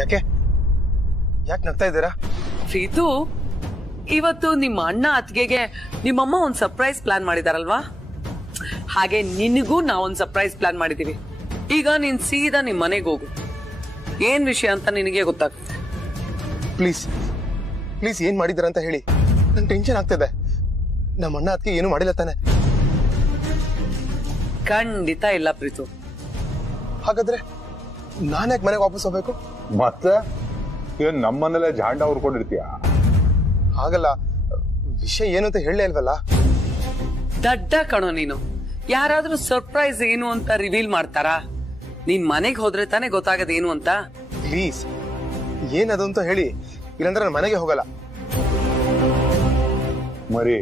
ಯಾಕೆ ಯಾಕೆ ನಗ್ತಾ ಇದ್ದೀರಾ? ಪ್ರೀತು, ಇವತ್ತು ನಿಮ್ಮ ಅಣ್ಣ ಅತ್ತಿಗೆಗೆ ನಿಮ್ಮಮ್ಮ ಒಂದ್ ಸರ್ಪ್ರೈಸ್ ಪ್ಲಾನ್ ಮಾಡಿದಾರಲ್ವಾ? ಹಾಗೆ ನಿನಗೂ ನಾವೊಂದ್ ಸರ್ಪ್ರೈಸ್ ಪ್ಲಾನ್ ಮಾಡಿದೀವಿ. ಈಗ ನೀನ್ ಸೀದಾ ನಿಮ್ ಮನೆಗೆ ಹೋಗು. ಏನ್ ವಿಷಯ ಅಂತ ನಿನಗೆ ಗೊತ್ತಾಗುತ್ತೆ. ಪ್ಲೀಸ್ ಪ್ಲೀಸ್ ಏನ್ ಮಾಡಿದಾರ ಅಂತ ಹೇಳಿ, ನಂಗೆ ಟೆನ್ಷನ್ ಆಗ್ತದೆ. ನಮ್ಮ ಅಣ್ಣ ಅದಕ್ಕೆ ಏನು ಮಾಡಿಲ್ಲ ತಾನೆ? ಖಂಡಿತ ಇಲ್ಲ ಪ್ರೀತು. ಹಾಗಾದ್ರೆ ನಾನು ಯಾಕೆ ಮನೆಗೆ ವಾಪಸ್ ಹೋಗ್ಬೇಕು? ಮತ್ತೆ ಇವನ್ ನಮ್ಮನೆಲ್ಲ ಜಾಂಡ ಹುರ್ಕೊಂಡಿರ್ತೀಯ? ಹಾಗಲ್ಲ, ವಿಷಯ ಏನು ಅಂತ ಹೇಳಲೇ ಇಲ್ವಲ್ಲ. ದಡ್ಡ ಕಣೋ ನೀನು. ಯಾರಾದ್ರೂ ಸರ್ಪ್ರೈಸ್ ಏನು ಅಂತ ರಿವೀಲ್ ಮಾಡ್ತಾರಾ? ನೀನ್ ಮನೆಗೆ ಹೋದ್ರೆ ತಾನೇ ಗೊತ್ತಾಗದ ಏನು ಅಂತ. ಪ್ಲೀಸ್ ಏನದು ಅಂತ ಹೇಳಿ, ಇಲ್ಲಾಂದ್ರೆ ನಾನು ಮನೆಗೆ ಹೋಗಲ್ಲ. ಮರಿ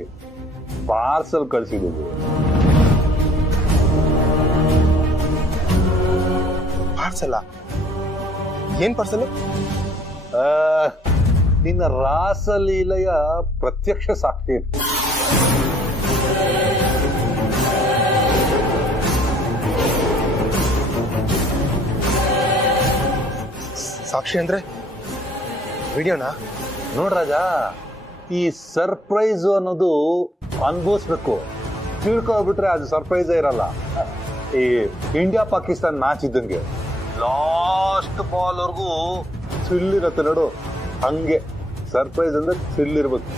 ಪಾರ್ಸಲ್ ಕಳ್ಸಿದೀವಿ. ಪಾರ್ಸಲ್ಲ? ಏನ್ ಪಾರ್ಸಲ್? ನಿನ್ನ ರಾಸಲೀಲೆಯ ಪ್ರತ್ಯಕ್ಷ ಸಾಕ್ಷಿ. ಸಾಕ್ಷಿ ಅಂದ್ರೆ ವಿಡಿಯೋನಾ? ನೋಡ್ರಾಜ, ಈ ಸರ್ಪ್ರೈಸ್ ಅನ್ನೋದು ಅನ್ಭವಿಸ್ಬೇಕು. ತಿಳ್ಕೊಬಿಟ್ರೆ ಅದು ಸರ್ಪ್ರೈಸ್ ಇರಲ್ಲ. ಈ ಇಂಡಿಯಾ ಪಾಕಿಸ್ತಾನ್ ಮ್ಯಾಚ್ ಇದ್ದಂಗೆ ಲಾಸ್ಟ್ ಬಾಲ್ ವರ್ಗೂ ಥ್ರಿಲ್ ಇರತ್ತೆ ನೋಡು, ಹಂಗೆ ಸರ್ಪ್ರೈಸ್ ಅಂದ್ರೆ ಥ್ರಿಲ್ ಇರ್ಬೇಕು.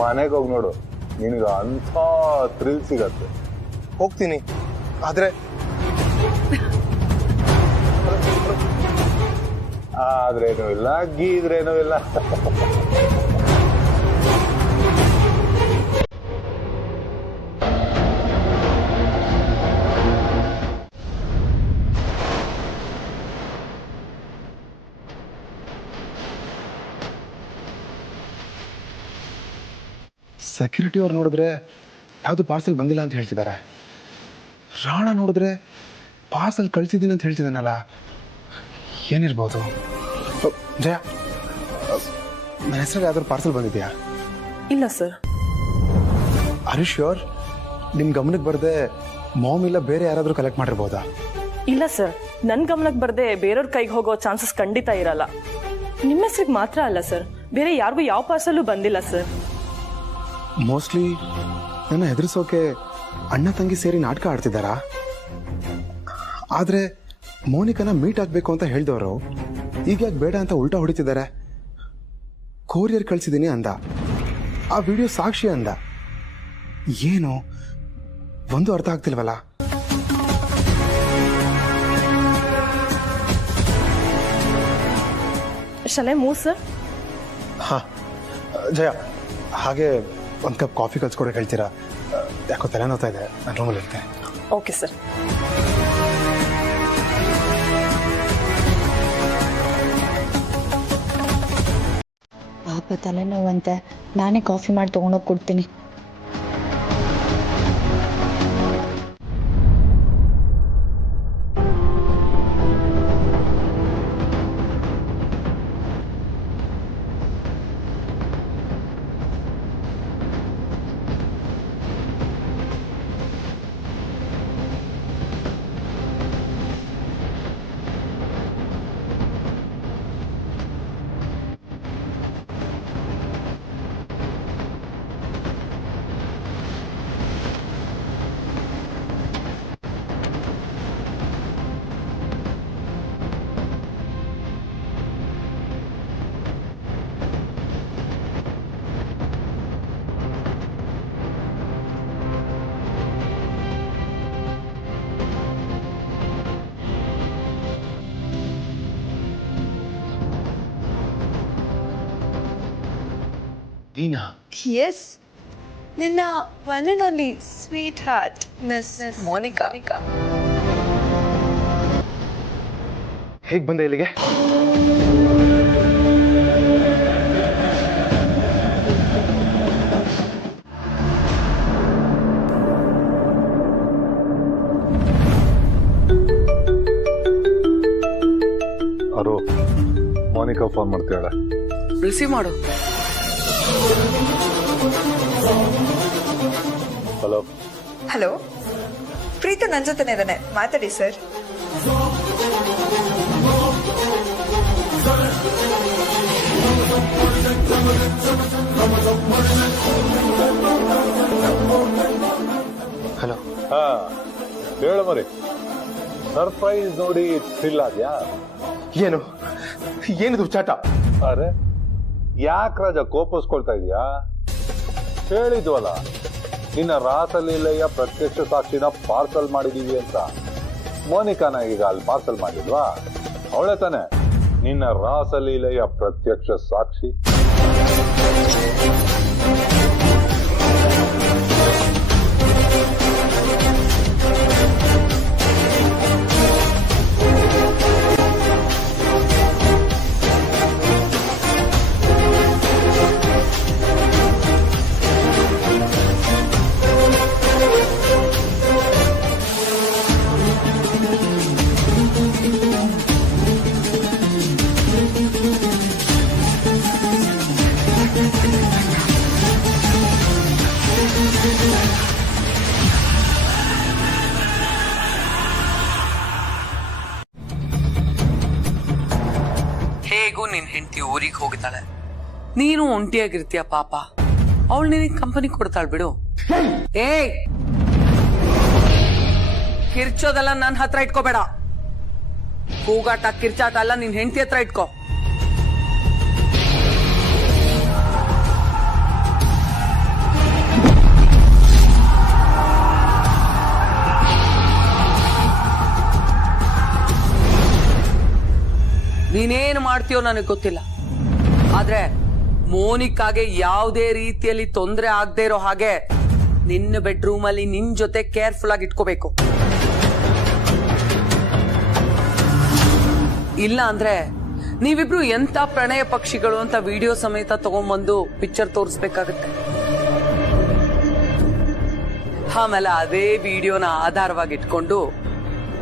ಮನೆಗೆ ಹೋಗಿ ನೋಡು, ನಿನಗೆ ಅಂಥ ಥ್ರಿಲ್ ಸಿಗತ್ತೆ. ಹೋಗ್ತೀನಿ, ಆದ್ರೆ ಆದ್ರೇನೂ ಇಲ್ಲ, ಗೀದ್ರೇನೂ ಇಲ್ಲ. ಸೆಕ್ಯೂರಿಟಿ ಅವ್ರು ನೋಡಿದ್ರೆ ಯಾವುದು ಪಾರ್ಸಲ್ ಬಂದಿಲ್ಲ ಅಂತ ಹೇಳ್ತಿದ್ದಾರೆ. ರಾಣ ನೋಡಿದ್ರೆ ಪಾರ್ಸಲ್ ಕಳ್ಸಿದ್ದೀನಿ ಅಂತ ಹೇಳ್ತಿದ್ದಾನಲ್ಲ, ಏನಿರ್ಬೋದು? ಜಯ, ನನ್ನ ಹೆಸರಲ್ಲಿ ಯಾವ್ದಾದ್ರು ಪಾರ್ಸಲ್ ಬಂದಿದ್ಯಾ? ಇಲ್ಲ ಸರ್. Are you sure? ನಿಮ್ ಗಮನಕ್ಕೆ ಬರದೆ ಮಾಮ್ ಇಲ್ಲ ಬೇರೆ ಯಾರಾದ್ರೂ ಕಲೆಕ್ಟ್ ಮಾಡಿರ್ಬೋದಾ? ಇಲ್ಲ ಸರ್, ನನ್ನ ಗಮನಕ್ಕೆ ಬರದೆ ಬೇರೆಯವ್ರ ಕೈಗೆ ಹೋಗೋ ಚಾನ್ಸಸ್ ಖಂಡಿತ ಇರಲ್ಲ. ನಿಮ್ಮ ಹೆಸರಿಗೆ ಮಾತ್ರ ಅಲ್ಲ ಸರ್, ಬೇರೆ ಯಾರಿಗೂ ಯಾವ ಪಾರ್ಸಲ್ಲೂ ಬಂದಿಲ್ಲ ಸರ್. ಮೋಸ್ಟ್ಲಿ ನನ್ನ ಹೆದರ್ಸೋಕೆ ಅಣ್ಣ ತಂಗಿ ಸೇರಿ ನಾಟಕ ಆಡ್ತಿದ್ದಾರಾ? ಆದ್ರೆ ಮೋನಿಕನ ಮೀಟ್ ಆಗ್ಬೇಕು ಅಂತ ಹೇಳ್ದವರು ಈಗ ಯಾಕೆ ಬೇಡ ಅಂತ ಉಲ್ಟಾ ಹೊಡಿತಿದ್ದಾರೆ? ಕೊರಿಯರ್ ಕಳ್ಸಿದ್ದೀನಿ ಅಂದ, ಆ ವಿಡಿಯೋ ಸಾಕ್ಷಿ ಅಂದ. ಏನು ಒಂದು ಅರ್ಥ ಆಗ್ತಿಲ್ವಲ್ಲ. ಶಲೆ ಮೂವ್ ಸರ್. ಹಾ ಜಯ, ಹಾಗೆ ಒಂದು ಕಪ್ ಕಾಫಿ ಕಲ್ಸ್ಕೊಡಕ್ಕೆ ಹೇಳ್ತೀರಾ? ಯಾಕೋ ತಲೆ ನೋತಾ ಇದೆ, ನಾನು ರೂಮಲ್ಲಿ ಇರ್ತೇನೆ. Okay sir. ಪಾಪ ತಲೆನೋವಂತೆ, ನಾನೇ ಕಾಫಿ ಮಾಡಿ ತೊಗೊಂಡೋಗಿ ಕೊಡ್ತೀನಿ. ದೀನಾ? Yes. Nina, one and only sweetheart, Miss Monika. ಹೇಗೆ ಬಂದೆ ಇಲ್ಲಿಗೆ? ಅವರು ಮೋನಿಕಾ ಫೋನ್ ಮಾಡ್ತಾಳೆ. ರಿಸೀವ್ ಮಾಡು. ಹಲೋ. ಹಲೋ, ಪ್ರೀತು ನನ್ನ ಜೊತೆನೇ ಇದ್ದಾನೆ, ಮಾತಾಡಿ ಸರ್. ಹೇಳು ಮರಿ, ಸರ್ಪ್ರೈಸ್ ನೋಡಿ ಥ್ರಿಲ್ ಆದ್ಯಾ? ಏನಿದು ಚಾಟ? ಅರೆ ಯಾಕೆ ರಾಜ ಕೋಪಿಸ್ಕೊಳ್ತಾ ಇದೀಯಾ? ಹೇಳಿದ್ವಲ್ಲ ನಿನ್ನ ರಾಸಲೀಲೆಯ ಪ್ರತ್ಯಕ್ಷ ಸಾಕ್ಷಿನ ಪಾರ್ಸಲ್ ಮಾಡಿದೀವಿ ಅಂತ. ಮೋನಿಕಾನ ಈಗ ಅಲ್ಲಿ ಪಾರ್ಸಲ್ ಮಾಡಿದ್ವಾ? ಅವಳೆ ತಾನೆ ನಿನ್ನ ರಾಸಲೀಲೆಯ ಪ್ರತ್ಯಕ್ಷ ಸಾಕ್ಷಿ. ಹೇಗೂ ನಿನ್ ಹೆಂಡತಿ ಊರಿಗೆ ಹೋಗಿದ್ದಾಳೆ, ನೀನು ಒಂಟಿಯಾಗಿರ್ತೀಯ ಪಾಪ. ಅವಳು ನಿನಗೆ ಕಂಪನಿ ಕೊಡ್ತಾಳ ಬಿಡು. ಏಯ್, ಕಿರ್ಚೋದೆಲ್ಲ ನನ್ನ ಹತ್ರ ಇಟ್ಕೋಬೇಡ. ಕೂಗಾಟ ಕಿರ್ಚಾಟ ಎಲ್ಲ ನಿನ್ ಹೆಂಡತಿ ಹತ್ರ ಇಟ್ಕೋ. ನೀನೇನು ಮಾಡ್ತೀಯೋ ನನಗೆ ಗೊತ್ತಿಲ್ಲ, ಆದ್ರೆ ಮೋನಿಕಾಗೆ ಯಾವುದೇ ರೀತಿಯಲ್ಲಿ ತೊಂದರೆ ಆಗದೆ ಇರೋ ಹಾಗೆ ನಿನ್ನ ಬೆಡ್ರೂಮ್ ಅಲ್ಲಿ ನಿನ್ ಜೊತೆ ಕೇರ್ಫುಲ್ ಆಗಿ ಇಟ್ಕೋಬೇಕು. ಇಲ್ಲ ಅಂದ್ರೆ ನೀವಿಬ್ರು ಎಂತ ಪ್ರಣಯ ಪಕ್ಷಿಗಳು ಅಂತ ವಿಡಿಯೋ ಸಮೇತ ತಗೊಂಡ್ಬಂದು ಪಿಕ್ಚರ್ ತೋರಿಸ್ಬೇಕಾಗತ್ತೆ. ಆಮೇಲೆ ಅದೇ ವಿಡಿಯೋನ ಆಧಾರವಾಗಿ ಇಟ್ಕೊಂಡು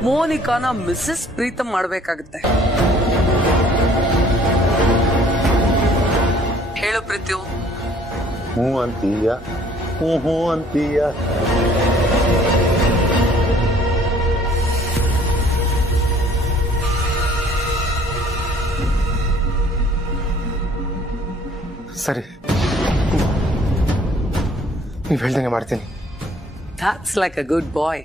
ಮೋನಿಕಾನ ಮಿಸಸ್ ಪ್ರೀತಮ್ ಮಾಡ್ಬೇಕಾಗತ್ತೆ. ಹೇಳು ಪ್ರೀತಿ. ಹ್ಞೂ ಅಂತೀಯ, ಹ್ಞೂ ಅಂತೀಯ. ಸರಿ, ನೀವು ಹೇಳ್ದಂಗೆ ಮಾಡ್ತೀನಿ. That's like a good boy.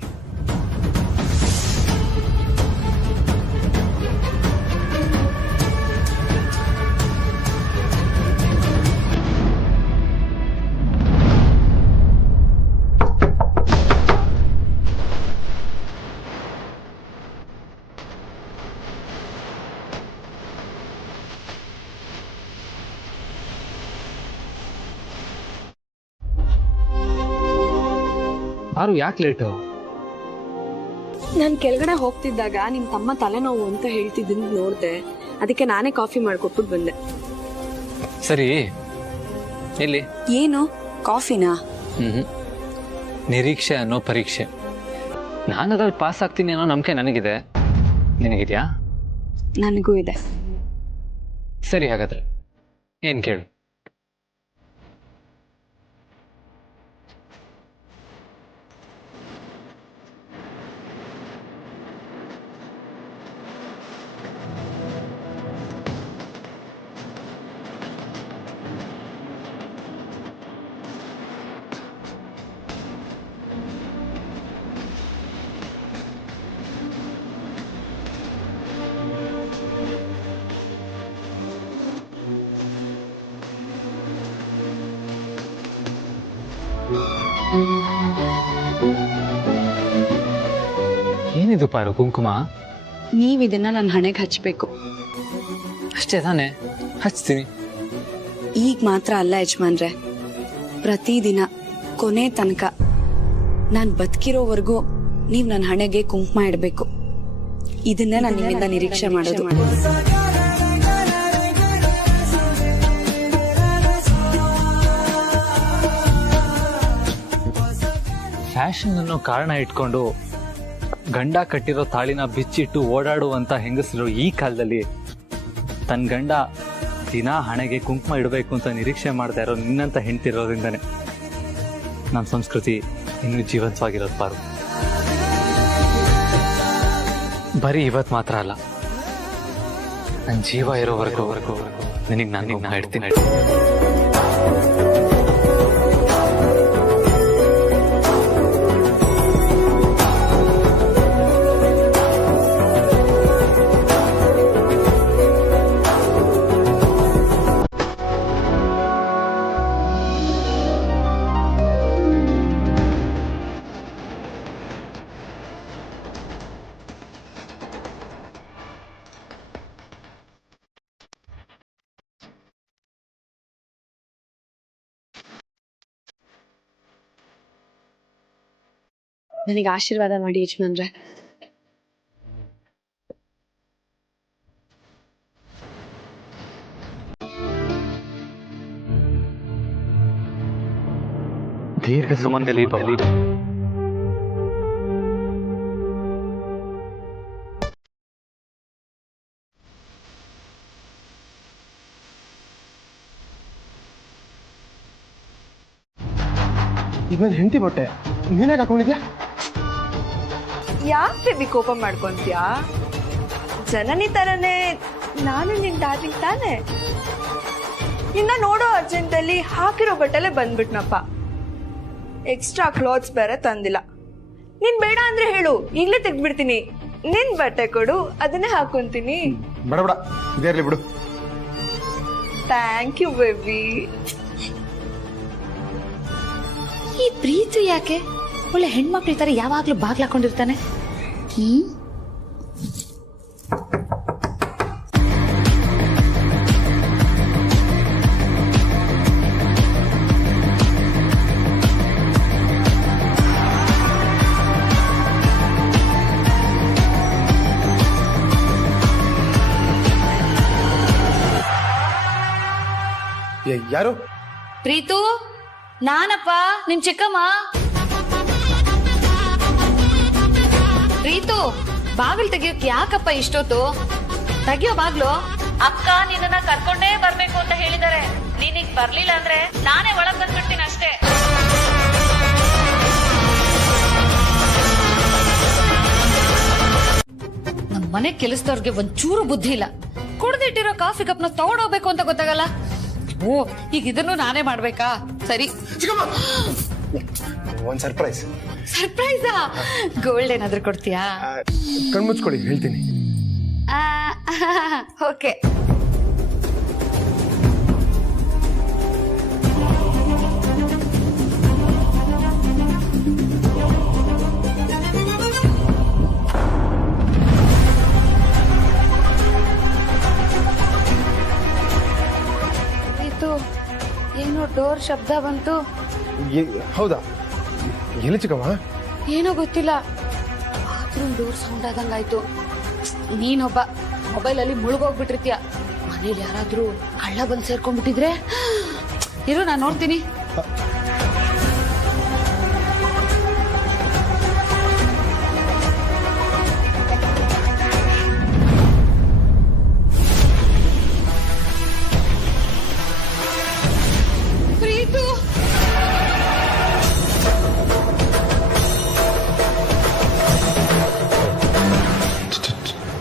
ಆರು ಯಾಕೆ ಲೇಟು? ನಾನು ಕೆಳಗಡೆ ಹೋಗ್ತಿದ್ದಾಗ ನಿಮ್ ತಮ್ಮ ತಲೆನೋವು ಅಂತ ಹೇಳ್ತಿದ್ದೀನಿ ನೋಡ್ದೆ, ಅದಕ್ಕೆ ನಾನೇ ಕಾಫಿ ಮಾಡ್ಕೊಟ್ಬಿಟ್ಟು ಬಂದೆ. ಸರಿ, ಎಲ್ಲಿ? ಏನು ಕಾಫಿನಾ? ನಿರೀಕ್ಷೆ ಅನ್ನೋ ಪರೀಕ್ಷೆ. ನಾನು ಅದ್ರಲ್ಲಿ ಪಾಸ್ ಆಗ್ತೀನಿ ಅನ್ನೋ ನಂಬಿಕೆ ನನಗಿದೆ. ನಿನಗಿದ್ಯಾ? ನನಗೂ ಇದೆ. ಸರಿ, ಹಾಗಾದ್ರೆ ಏನ್ ಕೇಳು. ಏನಿದು ಪಾರು, ಕುಂಕುಮ? ನೀವ್ ಇದನ್ನ ನನ್ನ ಹಣೆಗೆ ಹಚ್ಬೇಕು. ಅಷ್ಟೇ ತಾನೆ? ಹಚ್ತೀನಿ. ಈಗ ಮಾತ್ರ ಅಲ್ಲ ಯಜಮಾನ್ರೆ, ಪ್ರತಿದಿನ ಕೊನೆ ತನಕ ನಾನ್ ಬದುಕಿರೋವರೆಗೂ ನೀವ್ ನನ್ನ ಹಣೆಗೆ ಕುಂಕುಮ ಇಡ್ಬೇಕು. ಇದನ್ನೇ ನಾನು ನಿಮ್ಮಿಂದ ನಿರೀಕ್ಷೆ ಮಾಡೋದು. ಫ್ಯಾಷನ್ ಅನ್ನೋ ಕಾರಣ ಇಟ್ಕೊಂಡು ಗಂಡ ಕಟ್ಟಿರೋ ತಾಳಿನ ಬಿಚ್ಚಿಟ್ಟು ಓಡಾಡುವಂತ ಹೆಂಗಸರು ಈ ಕಾಲದಲ್ಲಿ ತನ್ನ ಗಂಡ ದಿನ ಹಣೆಗೆ ಕುಂಕುಮ ಇಡಬೇಕು ಅಂತ ನಿರೀಕ್ಷೆ ಮಾಡ್ತಾ ಇರೋ ನಿನ್ನಂತ ಹೆಂಡ್ತಿರೋದ್ರಿಂದಾನೆ ನಮ್ಮ ಸಂಸ್ಕೃತಿ ಇನ್ನೂ ಜೀವಂತವಾಗಿರೋದು ಪಾರು. ಬರೀ ಇವತ್ತು ಮಾತ್ರ ಅಲ್ಲ, ನನ್ನ ಜೀವ ಇರೋವರೆಗೂ ನಿನಗೆ ನಾನು ಹೇಳ್ತೀನಿ. ನನಗೆ ಆಶೀರ್ವಾದ ಮಾಡಿ ಯಜಮಾನ್ರೆ. ದೀರ್ಘ ಸುಮಂಗಲಿ ಭವ. ಈಗ ನನ್ನ ಹೆಂಡತಿ ಬಟ್ಟೆ ನೀನೇ ಹಾಕೊಂಡಿದ್ಯಾ? ಯಾಕೆ ಬೇಬಿ ಕೋಪ ಮಾಡ್ಕೊಂತ್ಯಾ? ಜನನಿ ತರನೇ ನಾನು ನಿನ್ ಡಾರ್ಲಿಂಗ್ ತಾನೆ. ನಿನ್ನ ನೋಡೋ ಅರ್ಜೆಂಟಲ್ಲಿ ಹಾಕಿರೋ ಬಟ್ಟೆಲೆ ಬಂದ್ಬಿಟ್ನಪ್ಪ. ಎಕ್ಸ್ಟ್ರಾ ಕ್ಲಾತ್ಸ್ ಬೇರೆ ತಂದಿಲ್ಲ. ನೀನ್ ಬೇಡ ಅಂದ್ರೆ ಹೇಳು, ಈಗ್ಲೇ ತೆಗ್ದ್ಬಿಡ್ತೀನಿ. ನಿನ್ ಬಟ್ಟೆ ಕೊಡು, ಅದನ್ನೇ ಹಾಕೊಂತೀನಿ. ಬೇಡ ಬೇಡ, ಇದೇ ಇರ್ಲಿ ಬಿಡು. Thank you baby. ಈ ಪ್ರೀತು ಯಾಕೆ ಒಳ್ಳೆ ಹೆಣ್ಮಕ್ಳ ತರ ಯಾವಾಗ್ಲೂ ಬಾಗ್ಲಾಕೊಂಡಿರ್ತಾನೆ? ಯಾರು? ಪ್ರೀತು, ನಾನಪ್ಪ ನಿಮ್ ಚಿಕ್ಕಮ್ಮ. ಪ್ರೀತು, ಬಾಗಿಲು ತೆಗಿಯೋಕ್ ಯಾಕಪ್ಪ ಇಷ್ಟೊತ್ತು? ತೆಗಿಯೋ ಬಾಗ್ಲು. ಅಕ್ಕ ನಿನ್ನ ಕರ್ಕೊಂಡೇ ಬರ್ಬೇಕು ಅಂತ ಹೇಳಿದಾರೆ. ನೀನೀಗ ಬರ್ಲಿಲ್ಲ ಅಂದ್ರೆ ನಾನೇ ಒಳಗ್ ಬಂದ್ಬಿಡ್ತೀನಿ ಅಷ್ಟೇ. ನಮ್ ಮನೆ ಕೆಲಸದವ್ರಿಗೆ ಒಂಚೂರು ಬುದ್ಧಿ ಇಲ್ಲ. ಕುಡ್ದಿಟ್ಟಿರೋ ಕಾಫಿ ಕಪ್ನ ತಗೊಂಡೋಗ್ಬೇಕು ಅಂತ ಗೊತ್ತಾಗಲ್ಲ. ಓ, ಈಗ ಇದನ್ನು ನಾನೇ ಮಾಡ್ಬೇಕಾ? ಸರಿ. ಒಂದ್ ಸರ್ಪ್ರೈಸ್. ಸರ್ಪ್ರೈಸಾ? ಗೋಲ್ಡ್ ಏನಾದ್ರೂ ಕೊಡ್ತೀಯಾ? ಕಣ್ಮುಚ್ಕೊಳ್ಳಿ, ಹೇಳ್ತೀನಿ. ಓಕೆ. ಏನೋ ಡೋರ್ ಶಬ್ದ ಬಂತು. ಹೌದಾ? ಎಲ್ಲಿ ಚಿಕ್ಕಮ್ಮ? ಏನೋ ಗೊತ್ತಿಲ್ಲ, ಬಾತ್ರೂಮ್ ಡೋರ್ ಸೌಂಡ್ ಆದಂಗಾಯ್ತು. ನೀನೊಬ್ಬ ಮೊಬೈಲ್ ಅಲ್ಲಿ ಮುಳುಗೋಗ್ಬಿಟ್ಟಿರ್ತೀಯ. ಮನೇಲಿ ಯಾರಾದ್ರೂ ಕಳ್ಳ ಬಂದು ಸೇರ್ಕೊಂಡ್ಬಿಟ್ಟಿದ್ರೆ? ಇರು, ನಾನು ನೋಡ್ತೀನಿ.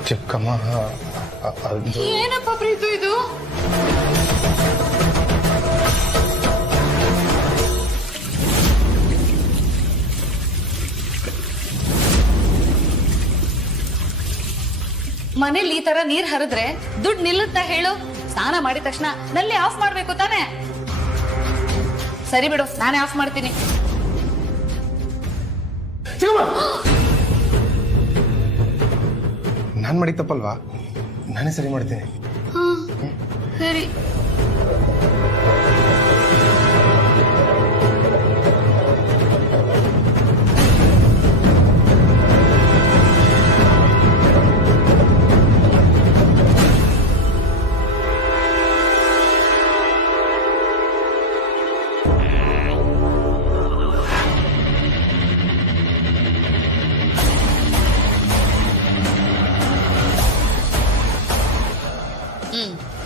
ಚಿಕ್ಕಮ್ಮ, ಏನಪ್ಪ ಪ್ರೀತು ಇದು? ಮನೇಲಿ ಈ ತರ ನೀರ್ ಹರಿದ್ರೆ ದುಡ್ಡು ನಿಲ್ಲುತ್ತಾ ಹೇಳು? ಸ್ನಾನ ಮಾಡಿದ ತಕ್ಷಣ ನಲ್ಲಿ ಆಫ್ ಮಾಡ್ಬೇಕು ತಾನೆ? ಸರಿ ಬಿಡು, ನಾನೇ ಆಫ್ ಮಾಡ್ತೀನಿ. ನಾನ್ ಮಾಡಿದ ತಪ್ಪಲ್ವಾ? ನಾನೇ ಸರಿ ಮಾಡ್ತೀನಿ. ಸರಿ.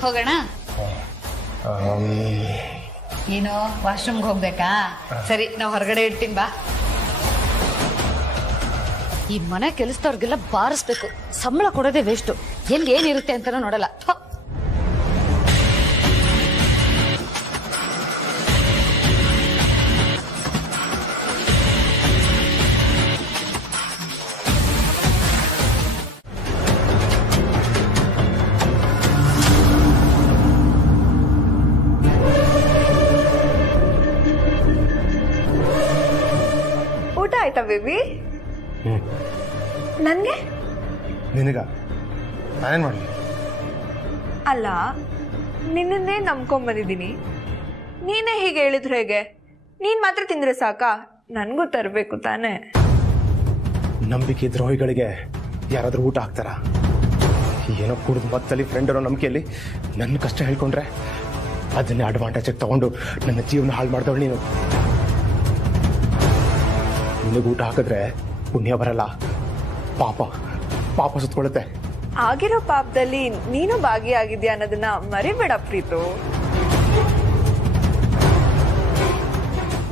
ಹೋಗೋಣ. ಏನು ವಾಶ್ರೂಮ್ಗೆ ಹೋಗ್ಬೇಕಾ? ಸರಿ, ನಾವು ಹೊರಗಡೆ ಇಡ್ತೀನಿ ಬಾ. ಈ ಮನೆ ಕೆಲಸದವ್ರಿಗೆಲ್ಲ ಬಾರಿಸ್ಬೇಕು. ಸಂಬಳ ಕೊಡೋದೇ ವೇಸ್ಟ್. ಎಲ್ಲಿ ಏನಿರುತ್ತೆ ಅಂತಾನೂ ನೋಡಲ್ಲ. ಊಟ ಆಯ್ತಾ ಬೇಬಿ? ನನ್ಗೆ? ನಿನಗ ನಾನೇನ್ ಮಾಡ್ಲಿ? ಅಲ್ಲ, ನಿನ್ನೇ ನಂಬ್ಕೊಂಬಂದಿದ್ದೀನಿ. ನೀನೇ ಹೀಗೆ ಹೇಳಿದ್ರೆ ಹೇಗೆ? ನೀನ್ ಮಾತ್ರ ತಿಂದ್ರೆ ಸಾಕಾ? ನನ್ಗೂ ತರಬೇಕು ತಾನೆ. ನಂಬಿಕೆ ದ್ರೋಹಿಗಳಿಗೆ ಯಾರಾದರೂ ಊಟ ಹಾಕ್ತಾರ? ಏನೋ ಕುಡಿದು ಮತ್ತಲ್ಲಿ ಫ್ರೆಂಡ್ ಅನ್ನೋ ನಂಬಿಕೆಯಲ್ಲಿ ನನ್ನ ಕಷ್ಟ ಹೇಳ್ಕೊಂಡ್ರೆ ಅದನ್ನೇ ಅಡ್ವಾಂಟೇಜ್ ತಗೊಂಡು ನನ್ನ ಜೀವನ ಹಾಳು ಮಾಡ್ದವಳು ನೀನು. ನಿನಗೆ ಊಟ ಹಾಕಿದ್ರೆ ಪುಣ್ಯ ಬರಲ್ಲ, ಪಾಪ ಸುತ್ಕೊಳ್ಳುತ್ತೆ. ಆಗಿರೋ ಪಾಪದಲ್ಲಿ ನೀನು ಭಾಗಿಯಾಗಿದ್ಯಾ ಅನ್ನೋದನ್ನ ಮರಿಬೇಡ ಪ್ರೀತು.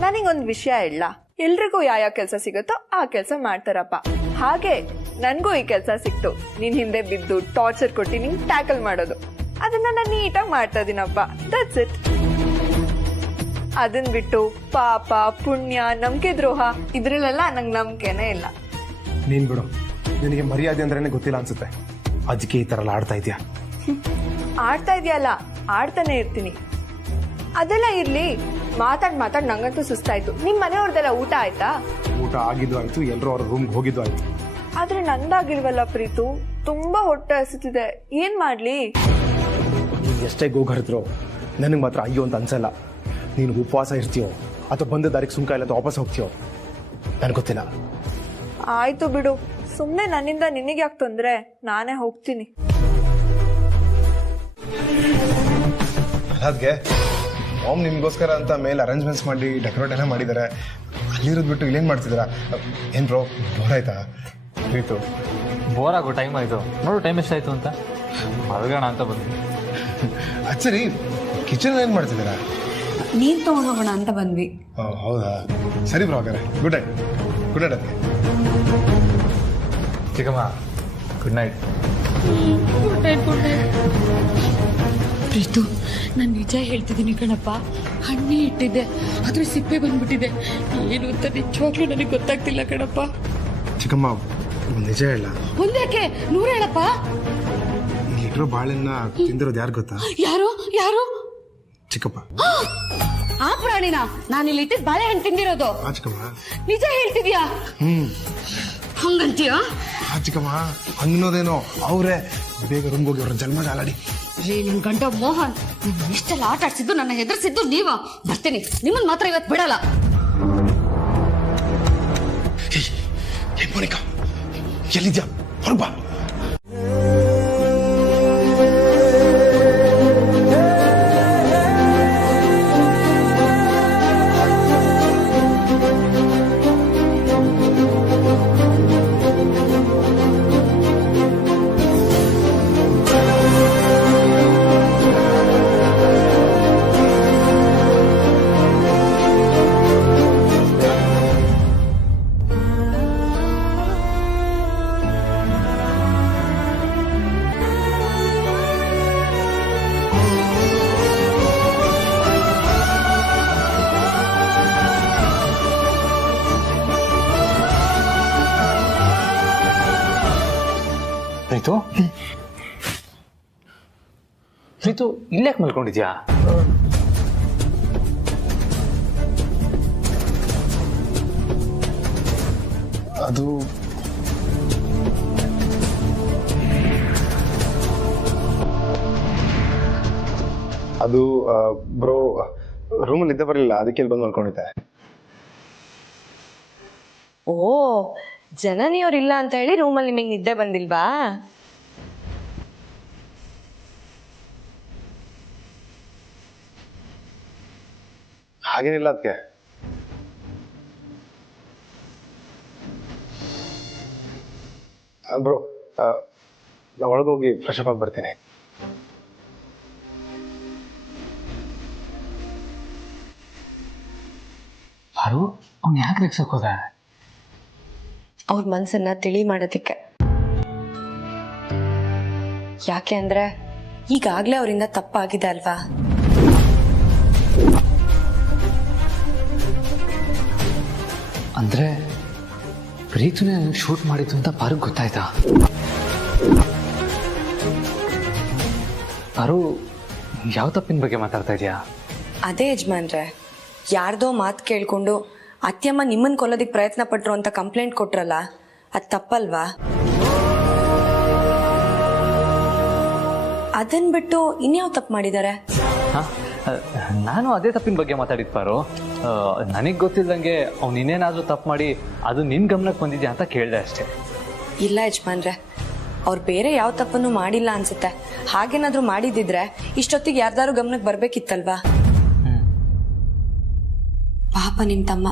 ನನಗೊಂದು ವಿಷಯ ಇಲ್ಲ, ಎಲ್ರಿಗೂ ಯಾವ ಕೆಲಸ ಸಿಗುತ್ತೋ ಆ ಕೆಲಸ ಮಾಡ್ತಾರಪ್ಪ. ಹಾಗೆ ನನ್ಗೂ ಈ ಕೆಲಸ ಸಿಕ್ತು, ನಿನ್ ಹಿಂದೆ ಬಿದ್ದು ಟಾರ್ಚರ್ ಕೊಟ್ಟು ನಿನ್ ಟ್ಯಾಕಲ್ ಮಾಡೋದು. ಅದನ್ನ ನಾನು ನೀಟಾಗಿ ಮಾಡ್ತಾ ಇದೀನಪ್ಪ, ದಟ್ಸ್ ಇಟ್. ಅದನ್ ಬಿಟ್ಟು ಪಾಪ ಪುಣ್ಯ ನಂಬಿಕೆ ದ್ರೋಹ ಇದ್ರಲ್ಲೆಲ್ಲ ನಂಗೆ ನಂಬಿಕೆನೇ ಇಲ್ಲ. ನೀನ್ ಬಿಡು, ನಿನಗೆ ಮರ್ಯಾದೆ ಅಂದ್ರೇನೆ ಗೊತ್ತಿಲ್ಲ ಅನ್ಸುತ್ತೆ, ಅದಕ್ಕೆ ಈ ತರ ಎಲ್ಲ ಆಡ್ತಾ ಇದೆಯಾ? ಆಡ್ತಾ ಇದೆಯಲ್ಲ, ಆಡ್ತಾನೆ ಇರ್ತೀನಿ. ಅದೆಲ್ಲ ಇರ್ಲಿ, ಮಾತಾಡ್ ನಂಗಂತೂ ಸುಸ್ತಾಯ್ತು. ನಿಮ್ ಮನೆಯವ್ರದೆಲ್ಲ ಊಟ ಆಯ್ತಾ? ಊಟ ಆಗಿದ್ದು ಆಯ್ತು, ಎಲ್ಲರೂ ಅವ್ರ ರೂಮ್ಗೆ ಹೋಗಿದ್ದು ಆಯ್ತು. ಆದ್ರೆ ನಂದಾಗಿಲ್ವಲ್ಲ ಪ್ರೀತು, ತುಂಬಾ ಹೊಟ್ಟೆ ಹಸಿತಿದೆ, ಏನ್ ಮಾಡ್ಲಿ? ನೀನ್ ಎಷ್ಟೇ ಗೋಗರಿದ್ರು ನನಗೆ ಮಾತ್ರ ಅಯ್ಯೋ ಅಂತ ಅನ್ಸಲ್ಲ. ನೀನು ಉಪವಾಸ ಇರ್ತೀಯೋ ಅಥವಾ ಬಂದ ದಾರಿಗೆ ಸುಂಕ ಇಲ್ಲ ವಾಪಸ್ ಹೋಗ್ತೀಯೋ ನನಗೆ ಗೊತ್ತಿಲ್ಲ. ಆಯ್ತು ಬಿಡು, ಸುಮ್ನೆ ನನ್ನಿಂದ ನಿನಗೆ ಯಾಕೆ ತೊಂದ್ರೆ, ನಾನೇ ಹೋಗ್ತೀನಿ. ಅದ್ಗೆ ಮಾಮ್ ನಿಮ್ಗೋಸ್ಕರ ಅಂತ ಮೇಲೆ ಅರೇಂಜ್ಮೆಂಟ್ಸ್ ಮಾಡಿ ಡೆಕೋರೇಟ್ ಎಲ್ಲ ಮಾಡಿದ್ದಾರೆ. ಅಲ್ಲಿರೋದು ಬಿಟ್ಟು ಇಲ್ಲೇನು ಮಾಡ್ತಿದ್ದೀರಾ? ಏನು ಬ್ರೋ, ಬೋರ್ ಆಯ್ತಾ? ಆಯಿತು, ಬೋರ್ ಆಗೋ ಟೈಮ್ ಆಯಿತು. ನೋಡು ಟೈಮ್ ಎಷ್ಟಾಯಿತು ಅಂತ, ಮಲಗೋಣ ಅಂತ ಬಂದ್ವಿ. ಅದು ಸರಿ, ಕಿಚನ್ ಏನು ಮಾಡ್ತಿದ್ದೀರಾ? ನೀರು ತಗೊಂಡು ಹೋಗೋಣ ಅಂತ ಬಂದ್ವಿ. ಹೌದಾ, ಸರಿ ಬ್ರೋ, ಹಾಗಾದ್ರೆ ಗುಡ್ ನೈಟ್. ಗುಡ್ ನೈಟ್ ಅದಕ್ಕೆ. ಚಿಕ್ಕಮ್ಮ, ಗುಡ್ ನೈಟ್. ಪ್ರೀತು, ನಾನು ನಿಜ ಹೇಳ್ತಿದ್ದೀನಿ ಕಣಪ್ಪ. ಹಣ್ಣೆ ಇಟ್ಟಿದ್ದೆ, ಆದ್ರೆ ಸಿಪ್ಪೆ ಬಂದ್ಬಿಟ್ಟಿದೆ. ಏನು ಅಂತ ನಿಜವಾಗ್ಲೂ ನನಗೆ ಗೊತ್ತಾಗ್ತಿಲ್ಲ ಕಣಪ್ಪ. ಚಿಕ್ಕಮ್ಮ, ನಿಜ ಹೇಳ. ಒಂದ್ಯಾಕೆ 100 ಹೇಳಪ್ಪ. ಇಲ್ಲಿರೋ ಬಾಳೆನ್ನ ತಿಂದಿರೋದು ಯಾರು ಗೊತ್ತಾ? ಯಾರು? ಚಿಕ್ಕಪ್ಪ. ಆ ಪ್ರಾಣಿನ ನಾನು ಇಲ್ಲಿ ಇಟ್ಟಿದ್ ಬಾಳೆಹಣ್ಣು ತಿಂದಿರೋದು. ಚಿಕ್ಕಮ್ಮ, ನಿಜ ಹೇಳ್ತಿದ್ಯಾ? ಹಂಗಂತೀಯ? ಚಿಕ್ಕಮ್ಮ, ಹಂಗನೋದೇನೋ ಅವ್ರೆ. ಬೇಗ ರೂಮ್ಗೆ ಹೋಗಿ ಅವ್ರ ಜನ್ಮ ಜಾಲಾಡಿ. ನನ್ ಗಂಡ ಮೋಹನ್ ಇಷ್ಟೆಲ್ಲ ಆಟ ಆಡ್ಸಿದ್ದು, ನನ್ನ ಹೆದರ್ಸಿದ್ದು ನೀವ. ಬರ್ತೀನಿ, ನಿಮ್ಮನ್ ಮಾತ್ರ ಇವತ್ತು ಬಿಡಲ್ಲ. ಮೋನಿಕಾ, ಎಲ್ಲಿದ್ಯಾ? ಹೊರಬಾ. ಪ್ರೀತು, ಇಲ್ಲಾಕೆ ಮಲ್ಕೊಂಡಿದ್ಯಾ? ಅದು ಬ್ರೋ, ರೂಮಲ್ಲಿ ನಿದ್ದೆ ಬರಲಿಲ್ಲ, ಅದಕ್ಕೆ ಇಲ್ಲಿ ಬಂದು ಮಲ್ಕೊಂಡಿದ್ದೆ. ಓ, ಜನನಿಯವ್ರಿಲ್ಲ ಅಂತ ಹೇಳಿ ರೂಮಲ್ಲಿ ನಿಮಗೆ ನಿದ್ದೆ ಬಂದಿಲ್ವಾ? ಹಾಗೇನಿಲ್ಲ ಅದಕ್ಕೆ. ಬ್ರೋ, ನಾ ಒಳಗೋಗಿ ಫ್ರೆಶ್ ಅಪ್ ಆಗಿ ಬರ್ತೇನೆ. ಅವ್ನು ಯಾಕೆ ರೆಕ್ಸಕ್ ಹೋದ? ಅವ್ರ ಮನ್ಸನ್ನ ತಿಳಿ ಮಾಡೋದಕ್ಕೆ. ಯಾಕೆ ಅಂದ್ರೆ ಈಗಾಗ್ಲೇ ಅವರಿಂದ ತಪ್ಪಾಗಿದೆ ಅಲ್ವಾ? ಅಂದ್ರೆ ಪ್ರೀತಿನೇ ಶೂಟ್ ಮಾಡಿದ್ದು ಅಂತ ಪಾರು ಗೊತ್ತಾಯ್ತಾ? ಪಾರು, ಯಾವ ತಪ್ಪಿನ ಬಗ್ಗೆ ಮಾತಾಡ್ತಾ ಇದೀಯಾ? ಅದೇ ಯಜಮಾನ್ರೆ, ಯಾರ್ದೋ ಮಾತು ಕೇಳ್ಕೊಂಡು ಅತ್ಯಮ್ಮ ನಿಮ್ಮನ್ನ ಕೊಲ್ಲೋದಿಕ್ ಪ್ರಯತ್ನ ಪಟ್ರು ಅಂತ ಕಂಪ್ಲೇಂಟ್ ಕೊಟ್ರಲ್ಲ, ಅದು ತಪ್ಪಲ್ವಾ? ಅದನ್ ಬಿಟ್ಟು ಇನ್ಯಾವ ತಪ್ಪು ಮಾಡಿದ್ದಾರೆ? ನಾನು ಅದೇ ತಪ್ಪಿನ ಬಗ್ಗೆ ಮಾತಾಡಿದ್ ಪಾರು. ನನಗೆ ಗೊತ್ತಿಲ್ಲದಂಗೆ ಅವ್ನು ಇನ್ನೇನಾದ್ರೂ ತಪ್ಪು ಮಾಡಿ ಅದು ನಿನ್ ಗಮನಕ್ಕೆ ಬಂದಿದ್ಯಾ ಅಂತ ಕೇಳಿದೆ ಅಷ್ಟೇ. ಇಲ್ಲ ಯಜಮಾನ್ರೆ, ಅವ್ರು ಬೇರೆ ಯಾವ ತಪ್ಪನ್ನು ಮಾಡಿಲ್ಲ ಅನ್ಸುತ್ತೆ. ಹಾಗೇನಾದ್ರೂ ಮಾಡಿದಿದ್ರೆ ಇಷ್ಟೊತ್ತಿಗೆ ಯಾರ್ದಾರು ಗಮನಕ್ಕೆ ಬರ್ಬೇಕಿತ್ತಲ್ವಾ? ಪಾಪ ನಿಮ್ ತಮ್ಮ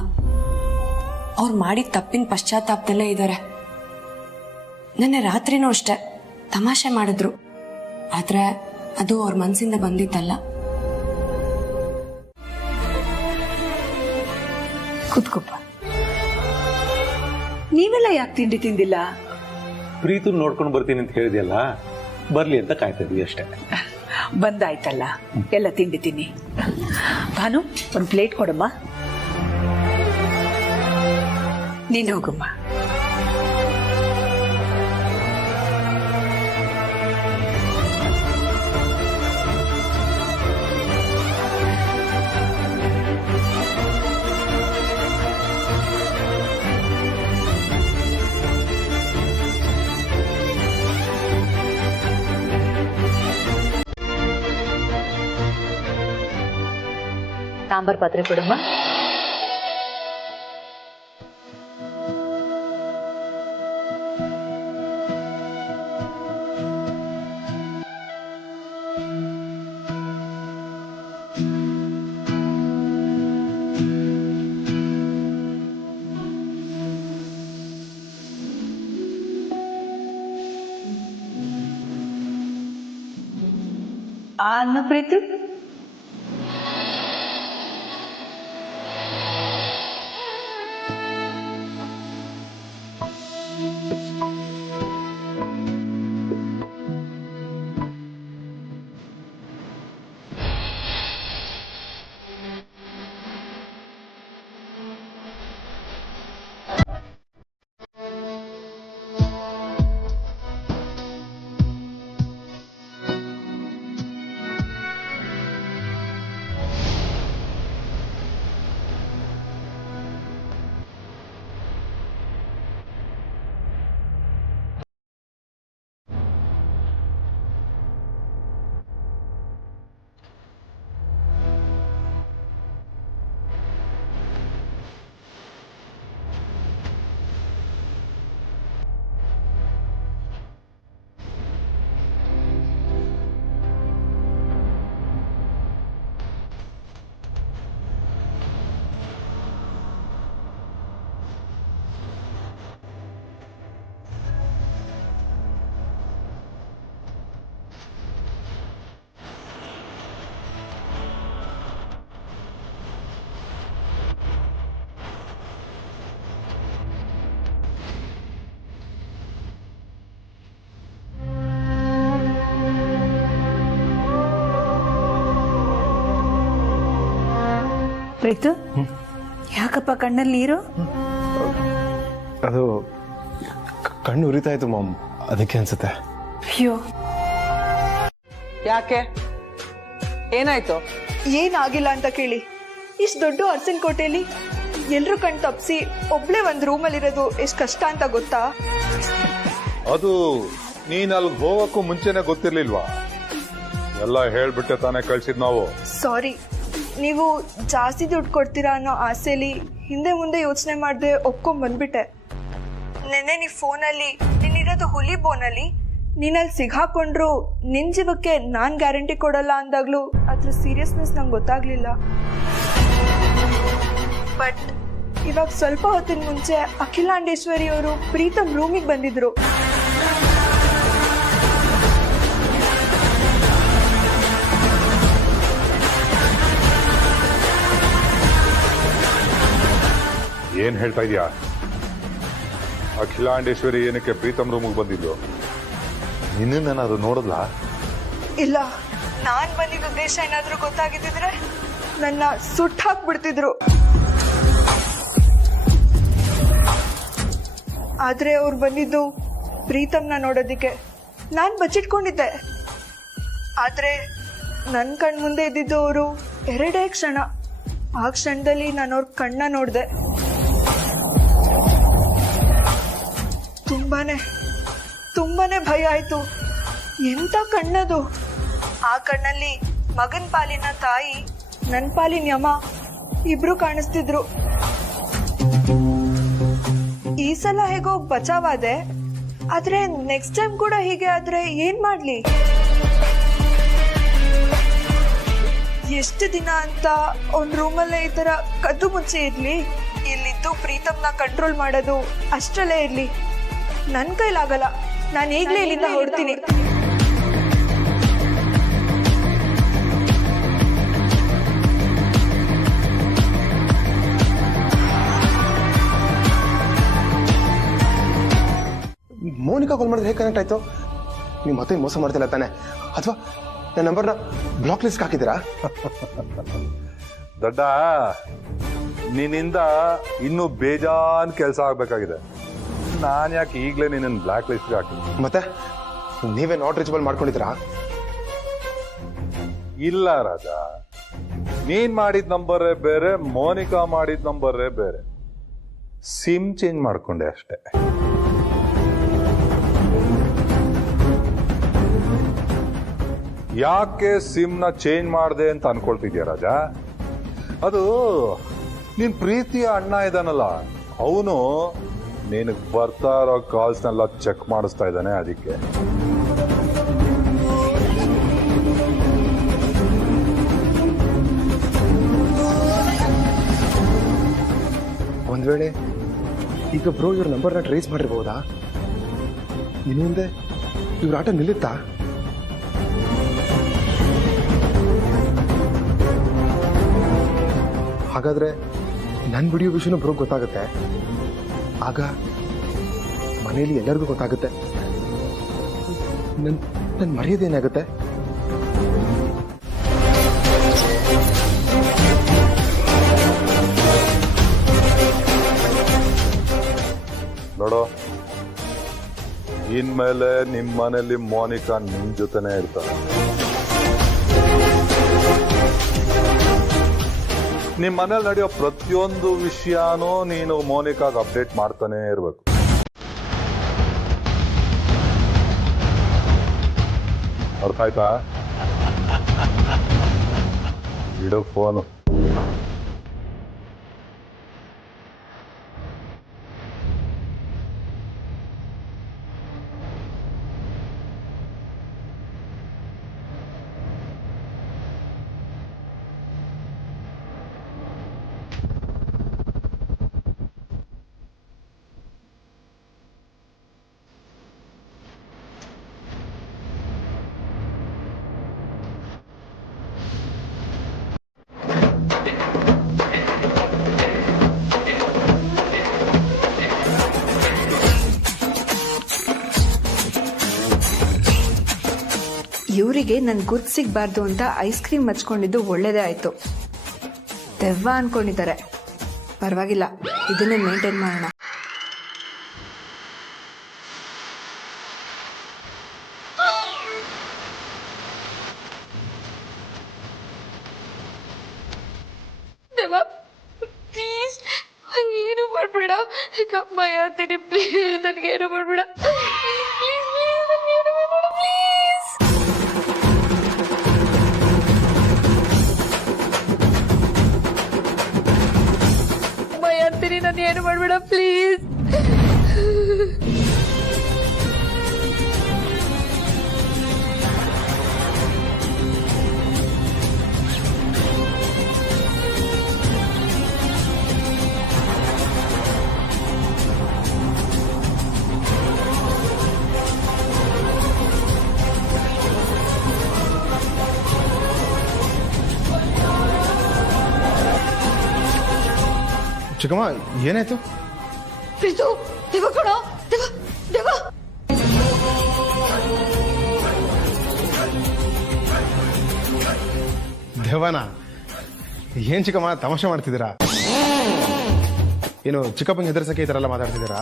ಅವ್ರು ಮಾಡಿದ ತಪ್ಪಿನ ಪಶ್ಚಾತ್ತಾಪದಲ್ಲೇ ಇದ್ದಾರೆ. ನೆನ್ನೆ ರಾತ್ರಿನೂ ಅಷ್ಟೆ ತಮಾಷೆ ಮಾಡಿದ್ರು, ಆದ್ರೆ ಅದು ಅವ್ರ ಮನ್ಸಿಂದ ಬಂದಿತ್ತಲ್ಲ. ಕುತ್ಕೊಪ್ಪ. ನೀವೆಲ್ಲ ಯಾಕೆ ತಿಂಡಿ ತಿಂದಿಲ್ಲ? ಪ್ರೀತು ನೋಡ್ಕೊಂಡು ಬರ್ತೀನಿ ಅಂತ ಹೇಳಿದೆಯಲ್ಲ, ಬರ್ಲಿ ಅಂತ ಕಾಯ್ತಾ ಇದೀವಿ ಅಷ್ಟೇ. ಬಂದಾಯ್ತಲ್ಲ, ಎಲ್ಲ ತಿಂಡಿ ತಿನ್ನಿ. ಭಾನು, ಒಂದು ಪ್ಲೇಟ್ ಕೊಡಮ್ಮ. ನೀನು ಹೋಗಮ್ಮ. ಸಾಂಬಾರ್ ಪಾತ್ರೆ ಕೊಡಮ್ಮ. ಅನ್ನ ಪ್ರೀತಿ, ಪ್ರೀತು, ಯಾಕಪ್ಪ ಕಣ್ಣಲ್ಲಿ ನೀರು? ಅದು ಕಣ್ಣು ಉರಿತಾ ಇತ್ತು ಮಾಮ್, ಅದಕ್ಕೆ ಅನ್ಸುತ್ತೆ. ಅಯ್ಯೋ, ಯಾಕೆ? ಏನಾಯ್ತು? ಏನಾಗಿಲ್ಲ ಅಂತ ಕೇಳಿ. ಇಷ್ಟು ದೊಡ್ಡ ಅರಸನ್ ಕೋಟೆಯಲ್ಲಿ ಎಲ್ರು ಕಣ್ ತಪ್ಸಿ ಒಬ್ಳೆ ಒಂದ್ ರೂಮಲ್ಲಿರೋದು ಎಷ್ಟು ಕಷ್ಟ ಅಂತ ಗೊತ್ತಾ? ಅದು ನೀನ್ ಅಲ್ಲಿಗೆ ಹೋಗಕ್ಕೂ ಮುಂಚೆನೆ ಗೊತ್ತಿರ್ಲಿಲ್ವಾ? ಎಲ್ಲ ಹೇಳ್ಬಿಟ್ಟೆ ತಾನೇ ಕಳ್ಸಿದ್ ನಾವು. ಸಾರಿ, ನೀವು ಜಾಸ್ತಿ ದುಡ್ಡು ಕೊಡ್ತೀರಾ ಅನ್ನೋ ಆಸೆಲಿ ಹಿಂದೆ ಮುಂದೆ ಯೋಚನೆ ಮಾಡದೆ ಒಪ್ಕೊಂಡ್ ಬಂದ್ಬಿಟ್ಟೆ. ನೆನ್ನೆ ನೀ ಫೋನಲ್ಲಿ ನೀನಿರೋದು ಹುಲಿ ಬೋನಲ್ಲಿ, ನೀನಲ್ಲಿ ಸಿಗಾಕೊಂಡ್ರು ನಿನ್ ಜೀವಕ್ಕೆ ನಾನ್ ಗ್ಯಾರಂಟಿ ಕೊಡಲ್ಲ ಅಂದಾಗ್ಲೂ ಅದ್ರ ಸೀರಿಯಸ್ನೆಸ್ ನಂಗೆ ಗೊತ್ತಾಗ್ಲಿಲ್ಲ. ಬಟ್ ಇವಾಗ ಸ್ವಲ್ಪ ಹೊತ್ತಿನ ಮುಂಚೆ ಅಖಿಲಾಂಡೇಶ್ವರಿ ಅವರು ಪ್ರೀತಮ್ ರೂಮಿಗೆ ಬಂದಿದ್ರು. ಏನ್ ಹೇಳ್ತಾ ಇದೀಯಾ? ಅಖಿಲಾಂಡೇಶ್ವರಿ ಏನಕ್ಕೆ ಪ್ರೀತಮ್ ರೂಮಿಗೆ ಬಂದಿದ್ದು? ನಿನ್ನನ್ನಾದ್ರು ನೋಡಿದ್ಲಾ? ಇಲ್ಲ, ನಾನ್ ಬಂದಿದ್ದ ಉದ್ದೇಶ ಏನಾದ್ರೂ ಗೊತ್ತಾಗಿದ್ದಿದ್ರೆ ನನ್ನ ಸುಟ್ಟು ಹಾಕ್ಬಿಡ್ತಿದ್ರು. ಆದ್ರೆ ಅವ್ರು ಬಂದಿದ್ದು ಪ್ರೀತಮ್ನ ನೋಡೋದಿಕ್ಕೆ. ನಾನ್ ಬಚ್ಚಿಟ್ಕೊಂಡಿದ್ದೆ, ಆದ್ರೆ ನನ್ ಕಣ್ ಮುಂದೆ ಇದ್ದಿದ್ದು ಅವರು 2 ಕ್ಷಣ. ಆ ಕ್ಷಣದಲ್ಲಿ ನಾನು ಅವ್ರ ಕಣ್ಣ ನೋಡ್ದೆ. ತುಂಬಾನೇ ಭಯ ಆಯ್ತು. ಎಂತ ಕಣ್ಣದು! ಆ ಕಣ್ಣಲ್ಲಿ ಮಗನ್ ಪಾಲಿನ ತಾಯಿ ನನ್ ಪಾಲಿನ ಯಮ ಇಬ್ರು ಕಾಣಿಸ್ತಿದ್ರು. ಈ ಸಲ ಹೇಗೋ ಬಚಾವಾದೆ, ಆದ್ರೆ ನೆಕ್ಸ್ಟ್ ಟೈಮ್ ಕೂಡ ಹೀಗೆ ಆದ್ರೆ ಏನ್ ಮಾಡ್ಲಿ? ಎಷ್ಟು ದಿನ ಅಂತ ಒಂದ್ ರೂಮಲ್ಲೇ ಈ ತರ ಕದ್ದು ಮುಚ್ಚಿ ಇರ್ಲಿ? ಇಲ್ಲಿದ್ದು ಪ್ರೀತಮ್ನ ಕಂಟ್ರೋಲ್ ಮಾಡೋದು ಅಷ್ಟರಲ್ಲೇ ಇರ್ಲಿ. ನನ್ ಕೈಲಾಗಲ್ಲ, ನಾನು ಈಗ್ಲೇ ಇಲ್ಲಿಂದ ಹೊರಡ್ತೀನಿ. ಮೋನಿಕಾ ಕಾಲ್ ಮಾಡಿದ್ರೆ ಹೇಗೆ ಕನೆಕ್ಟ್ ಆಯ್ತು? ನೀವು ಮತ್ತೆ ಮೋಸ ಮಾಡ್ತಿಲ್ಲ ತಾನೆ? ಅಥವಾ ನನ್ನ ನಂಬರ್ನ ಬ್ಲಾಕ್ ಲಿಸ್ಟ್ ಹಾಕಿದ್ದೀರಾ? ದೊಡ್ಡ, ನಿನ್ನಿಂದ ಇನ್ನೂ ಬೇಜಾನ್ ಕೆಲಸ ಆಗ್ಬೇಕಾಗಿದೆ. ನಾನು ಯಾಕೆ ಈಗಲೇ ನಿನ್ನ ಬ್ಲಾಕ್ ಲಿಸ್ಟ್ಗೆ ಹಾಕಿದ್ದೀನಿ? ಮತ್ತೆ ನೀವೇ ನಾಟ್ ರೀಚಬಲ್ ಮಾಡ್ಕೊಂಡಿದ್ದೀರಾ? ಇಲ್ಲ ರಾಜ, ನೀನ್ ಮಾಡಿದ ನಂಬರೇ ಬೇರೆ, ಮೋನಿಕಾ ಮಾಡಿದ ನಂಬರೇ ಬೇರೆ. ಸಿಮ್ ಚೇಂಜ್ ಮಾಡ್ಕೊಂಡೆ ಅಷ್ಟೇ. ಯಾಕೆ ಸಿಮ್ನ ಚೇಂಜ್ ಮಾಡಿದೆ ಅಂತ ಅನ್ಕೊಳ್ತಿದ್ಯಾ ರಾಜ? ಅದು ನಿನ್ ಪ್ರೀತಿಯ ಅಣ್ಣ ಇದ್ದಾನಲ್ಲ, ಅವನು ನಿನಗ್ ಬರ್ತಾ ಇರೋ ಕಾಲ್ಸ್ನೆಲ್ಲ ಚೆಕ್ ಮಾಡಿಸ್ತಾ ಇದ್ದಾನೆ. ಅದಕ್ಕೆ ಒಂದ್ ವೇಳೆ ಈಗ ಬ್ರೋ ಇವ್ರ ನಂಬರ್ನ ಟ್ರೇಸ್ ಮಾಡಿರ್ಬೋದಾ? ಇನ್ನು ಮುಂದೆ ಇವ್ರ ಆಟ ನಿಲ್ಲುತ್ತಾ? ಹಾಗಾದ್ರೆ ನನ್ನ ವಿಡಿಯೋ ವಿಷಯನೂ ಬ್ರೋ ಗೊತ್ತಾಗುತ್ತೆ. ಆಗ ಮನೆಯಲ್ಲಿ ಎಲ್ಲರಿಗೂ ಗೊತ್ತಾಗುತ್ತೆ. ನನ್ನ ಮರ್ಯಾದೇನಾಗುತ್ತೆ? ನೋಡು, ಇನ್ಮೇಲೆ ನಿಮ್ಮ ಮನೇಲಿ ಮೋನಿಕಾ ನಿಮ್ ಜೊತೆನೇ ಇರ್ತಾಳೆ. ನಿಮ್ ಮನೇಲಿ ನಡೆಯೋ ಪ್ರತಿಯೊಂದು ವಿಷಯನೂ ನೀನು ಮೋನಿಕಾಗ್ ಅಪ್ಡೇಟ್ ಮಾಡ್ತಾನೆ ಇರ್ಬೇಕು. ಅರ್ಥ ಆಯ್ತಾ? ಇಡೋ ಫೋನು. ಇವರಿಗೆ ನನ್ ಗುರ್ತು ಸಿಗ್ಬಾರ್ದು ಅಂತ ಐಸ್ ಕ್ರೀಮ್ ಹಚ್ಕೊಂಡಿದ್ದು ಒಳ್ಳೇದೇ ಆಯ್ತು. ದೆವ್ವ ಅನ್ಕೊಂಡಿದ್ದಾರೆ. ಪರವಾಗಿಲ್ಲ, ಇದನ್ನೇ ಮೇಂಟೈನ್ ಮಾಡೋಣ. ಪ್ಲೀಸ್ ಏನು ಮಾಡ್ಬೇಡ, ಭಯ ಆಗ್ತೀನಿ. ಪ್ಲೀಸ್ ನನಗೇನು ಮಾಡ್ಬೇಡ. ನಾನು ಏನು ಮಾಡ್ಬೇಡ ಪ್ಲೀಸ್. ಚಿಕ್ಕಮ್ಮ, ಏನಾಯ್ತು? ಪ್ರೀತು, ದೇವ ಕಣ, ದೇವ ದೇವ. ದೇವನ ಏನ್ ಚಿಕ್ಕಮ್ಮ ತಮಾಷೆ ಮಾಡ್ತಿದ್ದೀರಾ? ಏನು ಚಿಕ್ಕಪ್ಪನ ಹೆದರ್ಸಕ್ಕೆ ಈ ತರ ಎಲ್ಲ ಮಾತಾಡ್ತಿದ್ದೀರಾ?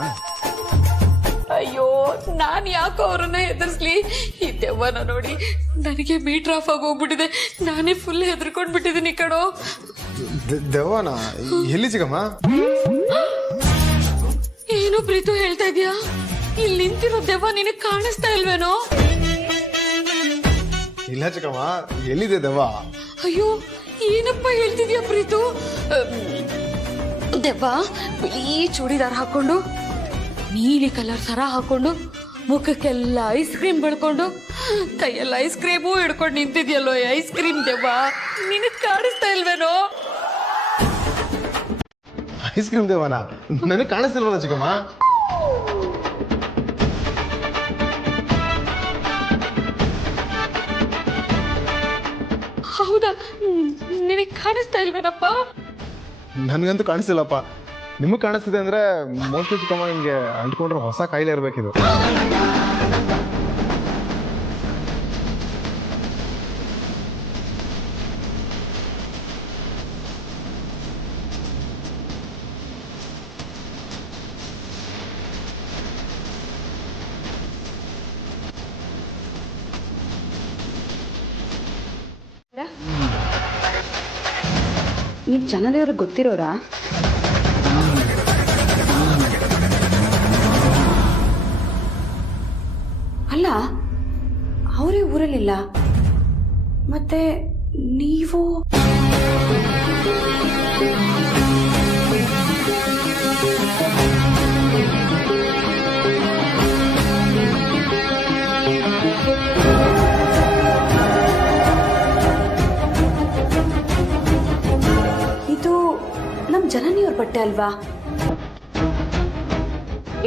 ಅಯ್ಯೋ, ನಾನ್ ಯಾಕೋ ಅವ್ರನ್ನ ಹೆದರ್ಸ್ಲಿ? ಈ ದೆವ್ವನ ನೋಡಿ ನನಗೆ ಮೀಟರ್ ಆಫ್ ಆಗಿ ಹೋಗ್ಬಿಟ್ಟಿದೆ. ನಾನೇ ಫುಲ್ ಹೆದರ್ಕೊಂಡ್ಬಿಟ್ಟಿದ್ದೀನಿ ಕಣೋ. ದೆವ್ವನ ಎಲ್ಲಿ ಚಿಕ್ಕಮ್ಮ? ಏನು ಪ್ರೀತು ಹೇಳ್ತಾ ಇದೀಯಾ? ಇಲ್ಲಿ ನಿಂತಿರೋ ದೆವ್ವ ನಿನಗೆ ಕಾಣಿಸ್ತಾ ಇಲ್ವೇನೋ? ಇಲ್ಲ ಚಿಕ್ಕಮ್ಮ, ಎಲ್ಲಿದೆ ದೆವ್ವ? ಅಯ್ಯೋ ಏನಪ್ಪ ಹೇಳ್ತಿದ್ಯಾ ಪ್ರೀತು? ದೆವ್ವ ಬಿಳಿ ಚೂಡಿದಾರ್ ಹಾಕೊಂಡು, ನೀಲಿ ಕಲರ್ ಸರ ಹಾಕೊಂಡು, ಮುಖಕ್ಕೆಲ್ಲ ಐಸ್ ಕ್ರೀಮ್ ಬಳ್ಕೊಂಡು, ಕೈಯೆಲ್ಲ ಐಸ್ ಕ್ರೀಮು ಹಿಡ್ಕೊಂಡು ನಿಂತಿದ್ಯಲ್ಲೋ ಐಸ್ ಕ್ರೀಮ್ ದೆವ್ವ. ನಿನಗ್ ಕಾಣಿಸ್ತಾ ಇಲ್ವೇನೋ? ಐಸ್ ಕ್ರೀಮ್ ದೇವನ ನನಗೆ ಕಾಣಿಸ್ತಿಲ್ವಲ್ಲ ಚಿಕ್ಕಮ್ಮ? ಹೌದಾ, ನಿನಗ್ ಕಾಣಿಸ್ತಾ ಇಲ್ವೇನಪ್ಪ? ನನ್ಗಂತೂ ಕಾಣಿಸ್ತಿಲ್ಲಪ್ಪ. ನಿಮಗೆ ಕಾಣಿಸ್ತಿದೆ ಅಂದ್ರೆ ಮೋಸ್ಟ್ಲಿ ಚಿಕ್ಕಮ್ಮ ನಿಮ್ಗೆ ಅಂಟ್ಕೊಂಡ್ರೆ ಹೊಸ ಕಾಯಿಲೆ ಇರ್ಬೇಕಿದು. ಈ ಜನದೇವ್ರಿಗೆ ಗೊತ್ತಿರೋರಾ? ಅಲ್ಲ, ಅವರೇ ಊರಲ್ಲಿಲ್ಲ, ಮತ್ತೆ ನೀವು? ಇದು ನಮ್ಮ ಜನನಿಯವ್ರ ಬಟ್ಟೆ ಅಲ್ವಾ?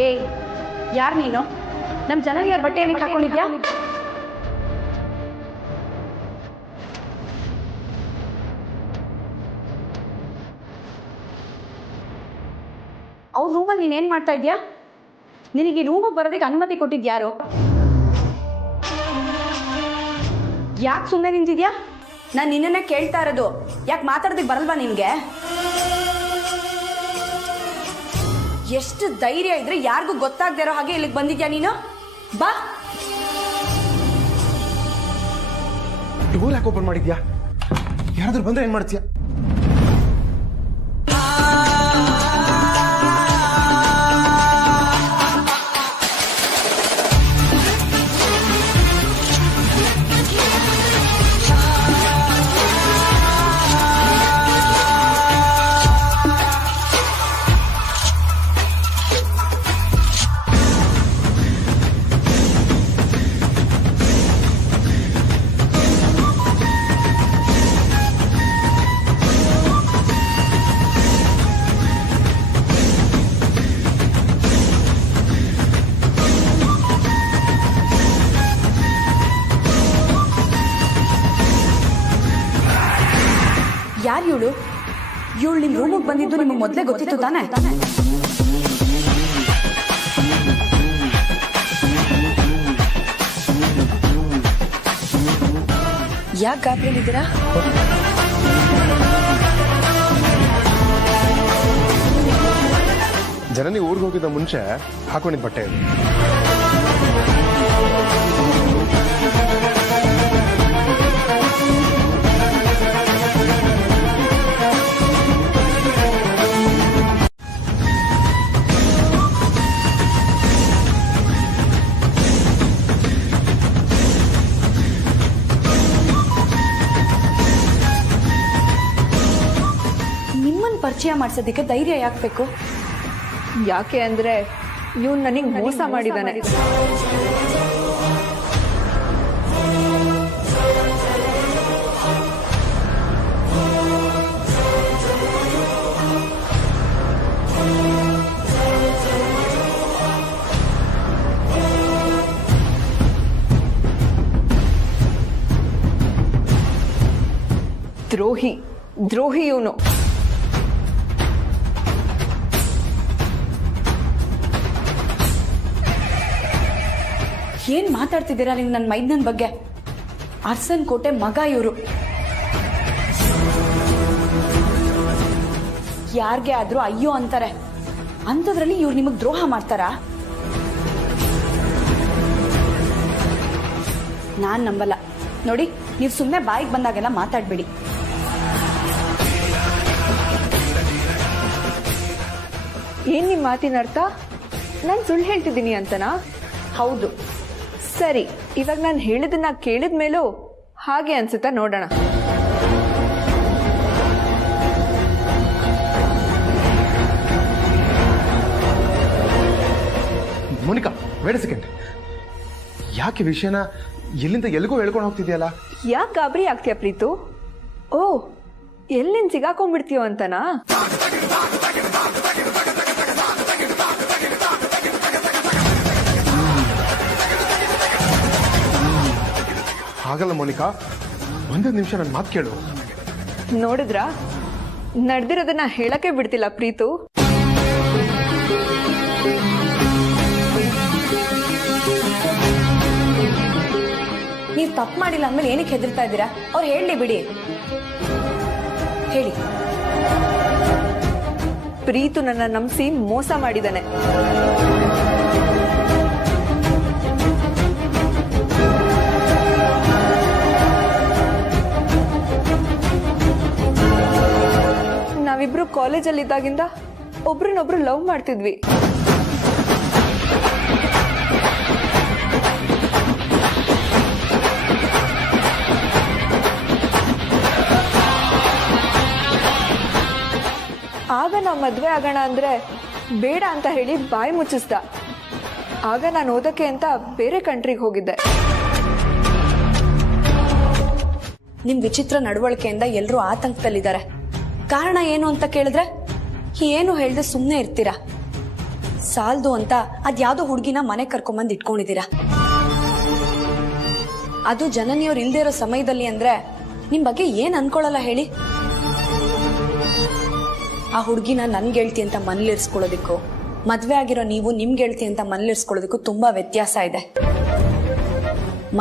ಏ, ಯಾರು ನೀನು? ನಮ್ಮ ಜನನಿಯವ್ರ ಬಟ್ಟೆ ಏನಕ್ಕೆ ಹಾಕೊಂಡಿದ್ಯಾ? ಅವ್ರ ರೂಮಲ್ಲಿ ನೀನೇನ್ ಮಾಡ್ತಾ ಇದ್ಯಾ? ನಿನಗೆ ಈ ರೂಮಿಗೆ ಬರೋದಕ್ಕೆ ಅನುಮತಿ ಕೊಟ್ಟಿದ್ಯಾರು? ಯಾಕೆ ಸುಮ್ಮನೆ ನಿಂತಿದ್ಯಾ? ನಾನು ನಿನ್ನನ್ನೇ ಕೇಳ್ತಾ ಇರೋದು. ಯಾಕೆ ಮಾತಾಡೋದಕ್ಕೆ ಬರಲ್ವಾ ನಿನ್ಗೆ? ಎಷ್ಟು ಧೈರ್ಯ ಇದ್ರೆ ಯಾರಿಗೂ ಗೊತ್ತಾಗದೇ ಇರೋ ಹಾಗೆ ಇಲ್ಲಿಗೆ ಬಂದಿದ್ಯಾ ನೀನು? ಬಾ. ಡೋರ್ ಯಾಕೆ ಓಪನ್ ಮಾಡಿದ್ಯಾ? ಯಾರಾದ್ರೂ ಬಂದ್ರೆ ಏನ್ ಮಾಡ್ತೀಯಾ? ಯಾರು ಇವಳು? ಇವಳು ನಿಮ್ಮ ರೂಮಿಗೆ ಬಂದಿದ್ದು ನಿಮಗೆ ಮೊದಲೇ ಗೊತ್ತಿತ್ತು ತಾನೆ? ಯಾಕೆ ಗಾಬರಿಯಲ್ಲಿದ್ದೀರಾ? ಜನನಿ ಊರಿಗೆ ಹೋಗಿದ್ದ ಮುಂಚೆ ಹಾಕೊಂಡಿದ್ದ ಬಟ್ಟೆ ಇದು. ಪರಿಚಯ ಮಾಡಿಸೋದಕ್ಕೆ ಧೈರ್ಯ ಯಾಕೆ ಬೇಕು? ಯಾಕೆ ಅಂದ್ರೆ ಇವ್ನು ನನಗೆ ಮೋಸ ಮಾಡಿದಾನೆ. ದ್ರೋಹಿ ದ್ರೋಹಿ ಇವನು. ಏನ್ ಮಾತಾಡ್ತಿದ್ದೀರಾ ನೀವು ನನ್ನ ಮೈದನನ್ ಬಗ್ಗೆ? ಅರ್ಸನ್ ಕೋಟೆ ಮಗ ಇವರು. ಯಾರ್ಗೆ ಆದ್ರೂ ಅಯ್ಯೋ ಅಂತಾರೆ, ಅಂಥದ್ರಲ್ಲಿ ಇವ್ರು ನಿಮಗ್ ದ್ರೋಹ ಮಾಡ್ತಾರಾ? ನಾನ್ ನಂಬಲ್ಲ. ನೋಡಿ, ನೀವು ಸುಮ್ಮನೆ ಬಾಯಿಗೆ ಬಂದಾಗೆಲ್ಲ ಮಾತಾಡ್ಬೇಡಿ. ಏನ್ ನಿಮ್ ಮಾತಿನ ಅರ್ಥ? ನಾನು ಸುಳ್ಳು ಹೇಳ್ತಿದ್ದೀನಿ ಅಂತನಾ? ಹೌದು. ಸರಿ, ಇವಾಗ ನಾನು ಹೇಳಿದನ್ನ ಕೇಳಿದ ಮೇಲೂ ಹಾಗೆ ಅನ್ಸುತ್ತಾ ನೋಡೋಣ. ಮೋನಿಕಾ ವೇಟ್ ಸೆಕೆಂಡ್, ಯಾಕೆ ವಿಷಯನ ಎಲ್ಲಿಂದ ಎಲ್ಲಿಗೂ ಹೇಳ್ಕೊಂಡು ಹೋಗ್ತಿದ್ಯಲ್ಲ? ಯಾಕೆ ಗಾಬರಿ ಆಗ್ತೀಯ ಪ್ರೀತು? ಓ, ಎಲ್ಲಿಂದ ಸಿಗಾಕೊಂಡ್ಬಿಡ್ತೀಯೋ ಅಂತನಾ? ಹಾಗಲ್ಲ ಮೋನಿಕಾ, ಒಂದೇ ನಿಮಿಷ ನನ್ನ ಮಾತು ಕೇಳು. ನೋಡಿದ್ರಾ, ನಡೆದಿರೋದನ್ನ ಹೇಳಕ್ಕೆ ಬಿಡ್ತಿಲ್ಲ ಪ್ರೀತು. ನೀವು ತಪ್ಪು ಮಾಡಿಲ್ಲ ಅಂದ್ಮೇಲೆ ಏನಕ್ಕೆ ಹೆದರ್ತಾ ಇದ್ದೀರಾ? ಅವ್ರು ಹೇಳಿ ಬಿಡಿ, ಹೇಳಿ. ಪ್ರೀತು ನನ್ನ ನಂಬಿಸಿ ಮೋಸ ಮಾಡಿದಾನೆ. ನಾವಿಬ್ರು ಕಾಲೇಜಲ್ಲಿದ್ದಾಗಿಂದ ಒಬ್ರನ್ನೊಬ್ರು ಲವ್ ಮಾಡ್ತಿದ್ವಿ. ಆಗ ನಾವು ಮದುವೆ ಆಗೋಣ ಅಂದ್ರೆ ಬೇಡ ಅಂತ ಹೇಳಿ ಬಾಯಿ ಮುಚ್ಚಿಸ್ದ. ಆಗ ನಾನು ಓದಕ್ಕೆ ಅಂತ ಬೇರೆ ಕಂಟ್ರಿಗೆ ಹೋಗಿದ್ದೆ. ನಿಮ್ ವಿಚಿತ್ರ ನಡವಳಿಕೆಯಿಂದ ಎಲ್ಲರೂ ಆತಂಕದಲ್ಲಿದ್ದಾರೆ. ಕಾರಣ ಏನು ಅಂತ ಕೇಳಿದ್ರೆ ಏನು ಹೇಳ್ದೆ ಸುಮ್ಮನೆ ಇರ್ತೀರಾ. ಸಾಲ್ದು ಅಂತ ಅದ್ಯಾವುದೋ ಹುಡುಗಿನ ಮನೆ ಕರ್ಕೊಂಬಂದು ಇಟ್ಕೊಂಡಿದ್ದೀರಾ. ಅದು ಜನನಿಯವ್ರು ಇಲ್ದೇ ಇರೋ ಸಮಯದಲ್ಲಿ ಅಂದ್ರೆ ನಿಮ್ ಬಗ್ಗೆ ಏನ್ ಅನ್ಕೊಳ್ಳಲ್ಲ ಹೇಳಿ? ಆ ಹುಡುಗಿನ ನನ್ ಗೆಳ್ತಿ ಅಂತ ಮನೇಲಿರ್ಸ್ಕೊಳ್ಳೋದಕ್ಕೂ ಮದ್ವೆ ಆಗಿರೋ ನೀವು ನಿಮ್ ಗೆಳ್ತಿ ಅಂತ ಮನೇಲಿರ್ಸ್ಕೊಳ್ಳೋದಕ್ಕೂ ತುಂಬಾ ವ್ಯತ್ಯಾಸ ಇದೆ.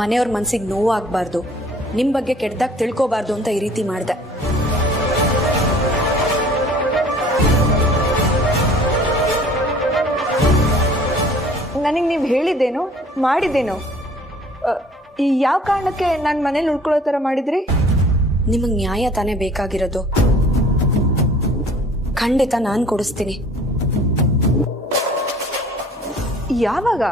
ಮನೆಯವ್ರ ಮನ್ಸಿಗೆ ನೋವು ಆಗ್ಬಾರ್ದು, ನಿಮ್ ಬಗ್ಗೆ ಕೆಟ್ಟದಾಗ ತಿಳ್ಕೋಬಾರ್ದು ಅಂತ ಈ ರೀತಿ ಮಾಡ್ದೆ. ನನಗೆ ನೀವು ಹೇಳಿದ್ದೇನು ಮಾಡಿದ್ದೇನು? ಯಾವ ಕಾರಣಕ್ಕೆ ನಾನು ಮನೇಲಿ ಉಳ್ಕೊಳ್ಳೋ ಥರ ಮಾಡಿದ್ರಿ? ನಿಮಗ್ ನ್ಯಾಯ ತಾನೇ ಬೇಕಾಗಿರೋದು. ಖಂಡಿತ ನಾನು ಕೊಡಿಸ್ತೀನಿ. ಯಾವಾಗ?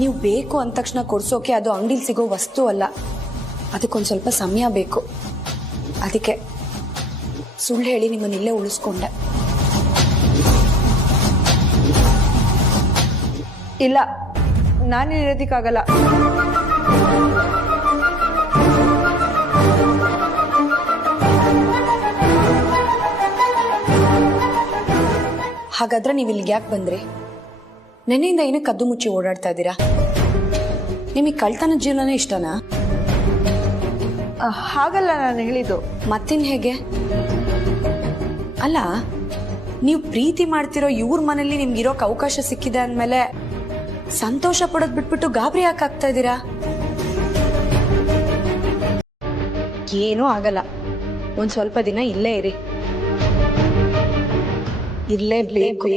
ನೀವು ಬೇಕು ಅಂದ ತಕ್ಷಣ ಕೊಡ್ಸೋಕೆ ಅದು ಅಂಗಡಿಲಿ ಸಿಗೋ ವಸ್ತು ಅಲ್ಲ. ಅದಕ್ಕೊಂದು ಸ್ವಲ್ಪ ಸಮಯ ಬೇಕು. ಅದಕ್ಕೆ ಸುಳ್ಳು ಹೇಳಿ ನಿಮ್ಮನ್ನ ಇಲ್ಲೇ ಉಳಿಸ್ಕೊಂಡೆ. ಇಲ್ಲ, ನಾನು ಇರೋದಕ್ಕಾಗಲ್ಲ. ಹಾಗಾದ್ರೆ ನೀವು ಇಲ್ಲಿಗೆ ಯಾಕೆ ಬಂದ್ರಿ? ನೆನೆಯಿಂದ ಏನಕ್ಕೆ ಕದ್ದು ಮುಚ್ಚಿ ಓಡಾಡ್ತಾ ಇದ್ದೀರಾ? ನಿಮಗೆ ಕಳ್ತನ ಜೀವನನೇ ಇಷ್ಟನಾ? ಹಾಗಲ್ಲ ನಾನು ಹೇಳಿದ್ದು. ಮತ್ತಿನ್ ಹೇಗೆ? ಅಲ್ಲ, ನೀವು ಪ್ರೀತಿ ಮಾಡ್ತಿರೋ ಇವ್ರ ಮನೇಲಿ ನಿಮ್ಗಿರೋಕ್ ಅವಕಾಶ ಸಿಕ್ಕಿದೆ ಅಂದ್ಮೇಲೆ ಸಂತೋಷ ಪಡೋದ್ ಬಿಟ್ಬಿಟ್ಟು ಗಾಬರಿ ಯಾಕಾಗ್ತಾ ಇದ್ದೀರಾ? ಏನೂ ಆಗಲ್ಲ. ಒಂದ್ ಸ್ವಲ್ಪ ದಿನ ಇಲ್ಲೇ ಇರಿ. ಇರ್ಲೇಬೇಕು.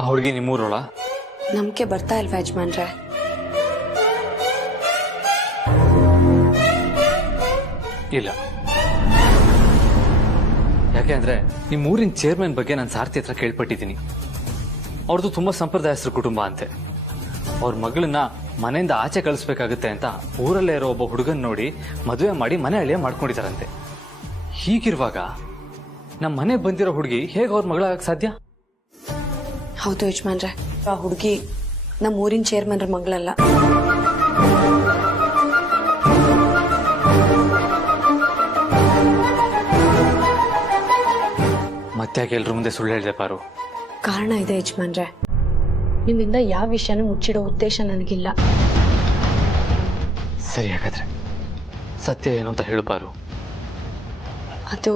ಆ ಹುಡುಗಿ ನಿಮ್ಮೂರೋಳ? ನಂಬಿಕೆ ಬರ್ತಾ ಇಲ್ವಾ ಯಜಮಾನ್ರೆ? ಇಲ್ಲ. ಯಾಕೆ ಅಂದ್ರೆ ನಿಮ್ಮ ಊರಿನ ಚೇರ್ಮನ್ ಬಗ್ಗೆ ನಾನು ಸಾರ್ಥಿ ಹತ್ರ ಕೇಳ್ಪಟ್ಟಿದ್ದೀನಿ. ಅವ್ರದ್ದು ತುಂಬಾ ಸಂಪ್ರದಾಯಸ್ಥರ ಕುಟುಂಬ ಅಂತೆ. ಅವ್ರ ಮಗಳನ್ನ ಮನೆಯಿಂದ ಆಚೆ ಕಳಿಸ್ಬೇಕಾಗುತ್ತೆ ಅಂತ ಊರಲ್ಲೇ ಇರೋ ಒಬ್ಬ ಹುಡುಗನ್ ನೋಡಿ ಮದುವೆ ಮಾಡಿ ಮನೆ ಹಳ್ಳಿಯ ಮಾಡ್ಕೊಂಡಿದ್ದಾರಂತೆ. ಹೀಗಿರುವಾಗ ನಮ್ಮ ಮನೆಗೆ ಬಂದಿರೋ ಹುಡುಗಿ ಹೇಗೆ ಅವ್ರ ಮಗಳಾಗಕ್ಕೆ ಸಾಧ್ಯ? ಹೌದು ಯಜಮಾನ್ರೆ, ಆ ಹುಡುಗಿ ನಮ್ಮ ಊರಿನ ಚೇರ್ಮನ್ರ ಮಗಳಲ್ಲ. ಮತ್ತ್ಯಾಕೆ ಎಲ್ರ ಮುಂದೆ ಸುಳ್ಳು ಹೇಳಿದೆ ಪಾರು? ಕಾರಣ ಇದೆ ಯಜಮಾನ್ರೆ. ನಿಮ್ಮಿಂದ ಯಾವ ವಿಷಯನೂ ಮುಚ್ಚಿಡೋ ಉದ್ದೇಶ ನನಗಿಲ್ಲ. ಸರಿ, ಹಾಗಾದ್ರೆ ಸತ್ಯ ಏನು ಅಂತ ಹೇಳು ಪಾರು. ಅದು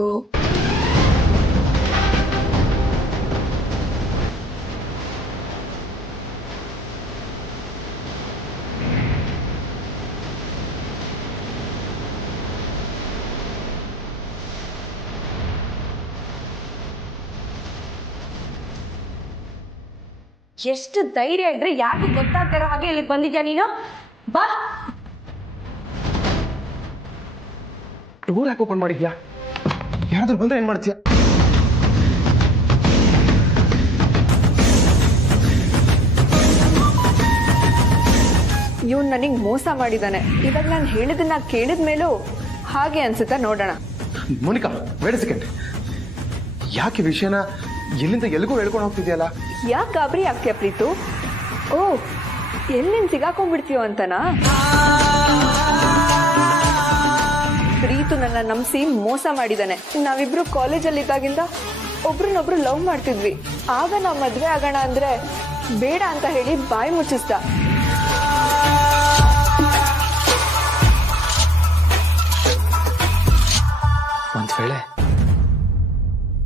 ಎಷ್ಟು ಧೈರ್ಯ ಇದ್ರೆ ಯಾಕೆ ಗೊತ್ತಾಗ್ತಿರೋ ಹಾಗೆ ಇಲ್ಲಿಗೆ ಬಂದಿದ್ಯಾ ನೀನು? ಬಾ. ಡೋರ್ ಯಾಕೆ ಓಪನ್ ಮಾಡಿದ್ಯಾ? ಯಾರಾದ್ರೂ ಬಂದ್ರೆ ಏನ್ ಮಾಡ್ತೀಯ? ಇವ್ನು ನನಗೆ ಮೋಸ ಮಾಡಿದ್ದಾನೆ. ಇವಾಗ ನಾನು ಹೇಳಿದ್ದನ್ನ ಕೇಳಿದ ಮೇಲೂ ಹಾಗೆ ಅನ್ಸುತ್ತಾ ನೋಡೋಣ. Monica, wait second. ಯಾಕೆ ವಿಷಯನ ಎಲ್ಲಿಂದ ಎಲ್ಲಿಗೂ ಹೇಳ್ಕೊಂಡು ಹೋಗ್ತಿದ್ಯಲ್ಲ? ಯಾಕೆ ಗಾಬರಿ ಆಗ್ತೀಯ ಪ್ರೀತು? ಓ, ಎಲ್ಲಿಂದ ಸಿಗಾಕೊಂಡ್ಬಿಡ್ತೀಯೋ ಅಂತನಾ? ಪ್ರೀತು ನನ್ನ ನಂಬಿಸಿ ಮೋಸ ಮಾಡಿದಾನೆ. ನಾವಿಬ್ರು ಕಾಲೇಜಲ್ಲಿ ಇದ್ದಾಗಿಂದ ಒಬ್ರನ್ನೊಬ್ರು ಲವ್ ಮಾಡ್ತಿದ್ವಿ. ಆಗ ನಾವು ಮದ್ವೆ ಆಗೋಣ ಅಂದ್ರೆ ಬೇಡ ಅಂತ ಹೇಳಿ ಬಾಯಿ ಮುಚ್ಚಿಸ್ದ. ಒಂದ್ ವೇಳೆ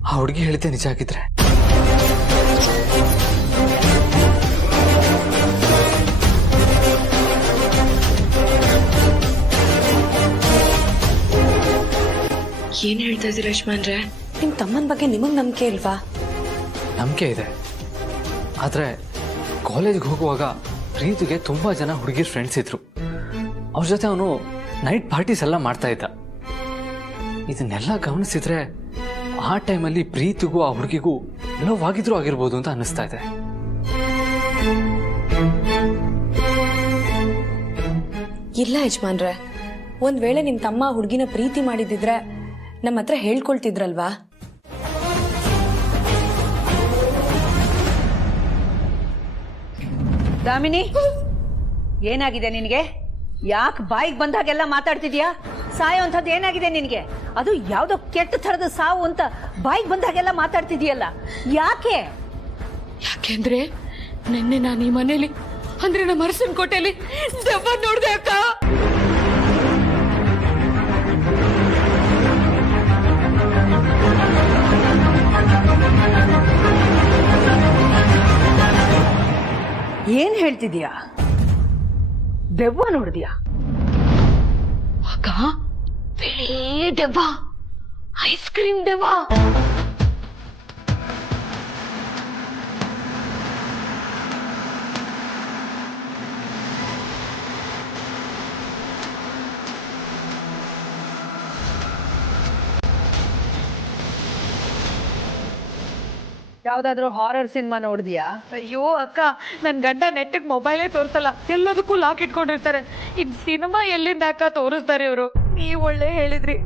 ಆ ಹುಡುಗಿ ಹೇಳಿದ್ದೆ ನಿಜ ಆಗಿದ್ರೆ ಏನ್ ಹೇಳ್ತಾ ಇದ್ದೀರಾ ಯಜಮಾನ್ರೆ? ನಿಮ್ ತಮ್ಮನ ಬಗ್ಗೆ ನಿಮಗ್ ನಂಬಿಕೆ ಇಲ್ವಾ? ನಂಬಿಕೆ ಇದೆ, ಆದ್ರೆ ಕಾಲೇಜ್ಗೆ ಹೋಗುವಾಗ ಪ್ರೀತಿಗೆ ತುಂಬಾ ಜನ ಹುಡುಗಿ ಫ್ರೆಂಡ್ಸ್ ಇದ್ರು. ಅವ್ರ ಜೊತೆ ಅವನು ನೈಟ್ ಪಾರ್ಟೀಸ್ ಎಲ್ಲ ಮಾಡ್ತಾ ಇದ್ದ. ಇದನ್ನೆಲ್ಲ ಗಮನಿಸಿದ್ರೆ ಆ ಟೈಮಲ್ಲಿ ಪ್ರೀತಿಗೂ ಆ ಹುಡುಗಿಗೂ ಲವ್ ಆಗಿದ್ರು ಆಗಿರ್ಬೋದು ಅಂತ ಅನ್ನಿಸ್ತಾ ಇದೆ. ಇಲ್ಲ ಯಜಮಾನ್ರೆ, ಒಂದ್ ವೇಳೆ ನಿಮ್ ತಮ್ಮ ಹುಡುಗಿನ ಪ್ರೀತಿ ಮಾಡಿದಿದ್ರೆ ನಮ್ಮ ಹತ್ರ ಹೇಳ್ಕೊಳ್ತಿದ್ರಲ್ವಾ? ದಾಮಿನಿ, ಏನಾಗಿದೆ ನಿನಗೆ? ಯಾಕೆ ಬಾಯಿಗೆ ಬಂದಾಗೆಲ್ಲ ಮಾತಾಡ್ತಿದ್ಯಾ? ಸಾಯೋ ಅಂಥದ್ದು ಏನಾಗಿದೆ ನಿನಗೆ? ಅದು ಯಾವುದೋ ಕೆಟ್ಟ ಥರದ ಸಾವು ಅಂತ ಬಾಯಿಗೆ ಬಂದಾಗೆಲ್ಲ ಮಾತಾಡ್ತಿದ್ಯಲ್ಲ, ಯಾಕೆ? ಯಾಕೆಂದ್ರೆ ನಿನ್ನೆ ನಾನು ಈ ಮನೇಲಿ ಅಂದ್ರೆ ನಮ್ಮ ಅರಸನ್ ಕೋಟೆಯಲ್ಲಿ ದೆವ್ವ ನೋಡ್ದೆ ಅಕ್ಕ. ಏನ್ ಹೇಳ್ತಿದ್ಯಾ? ದೆವ್ವ ನೋಡಿದ್ಯಾ? ಅಕ್ಕ, ಬಿಳಿ ದೆವ್ವ, ಐಸ್ ಕ್ರೀಮ್ ದೆವ್ವ. ಯಾವ್ದಾದ್ರು ಹಾರರ್ ಸಿನಿಮಾ ನೋಡಿದ್ಯಾ? ಅಯ್ಯೋ ಅಕ್ಕ, ನನ್ ಗಂಡ ನೆಟ್ಟಿಗೆ ಮೊಬೈಲೇ ತೋರಿಸಲ್ಲ, ಎಲ್ಲದಕ್ಕೂ ಲಾಕ್ ಇಟ್ಕೊಂಡಿರ್ತಾರೆ. ಇನ್ ಸಿನಿಮಾ ಎಲ್ಲಿಂದ ಅಕ್ಕ ತೋರಿಸ್ತಾರೆ ಇವರು? ನೀವ್ ಒಳ್ಳೆ ಹೇಳಿದ್ರಿ.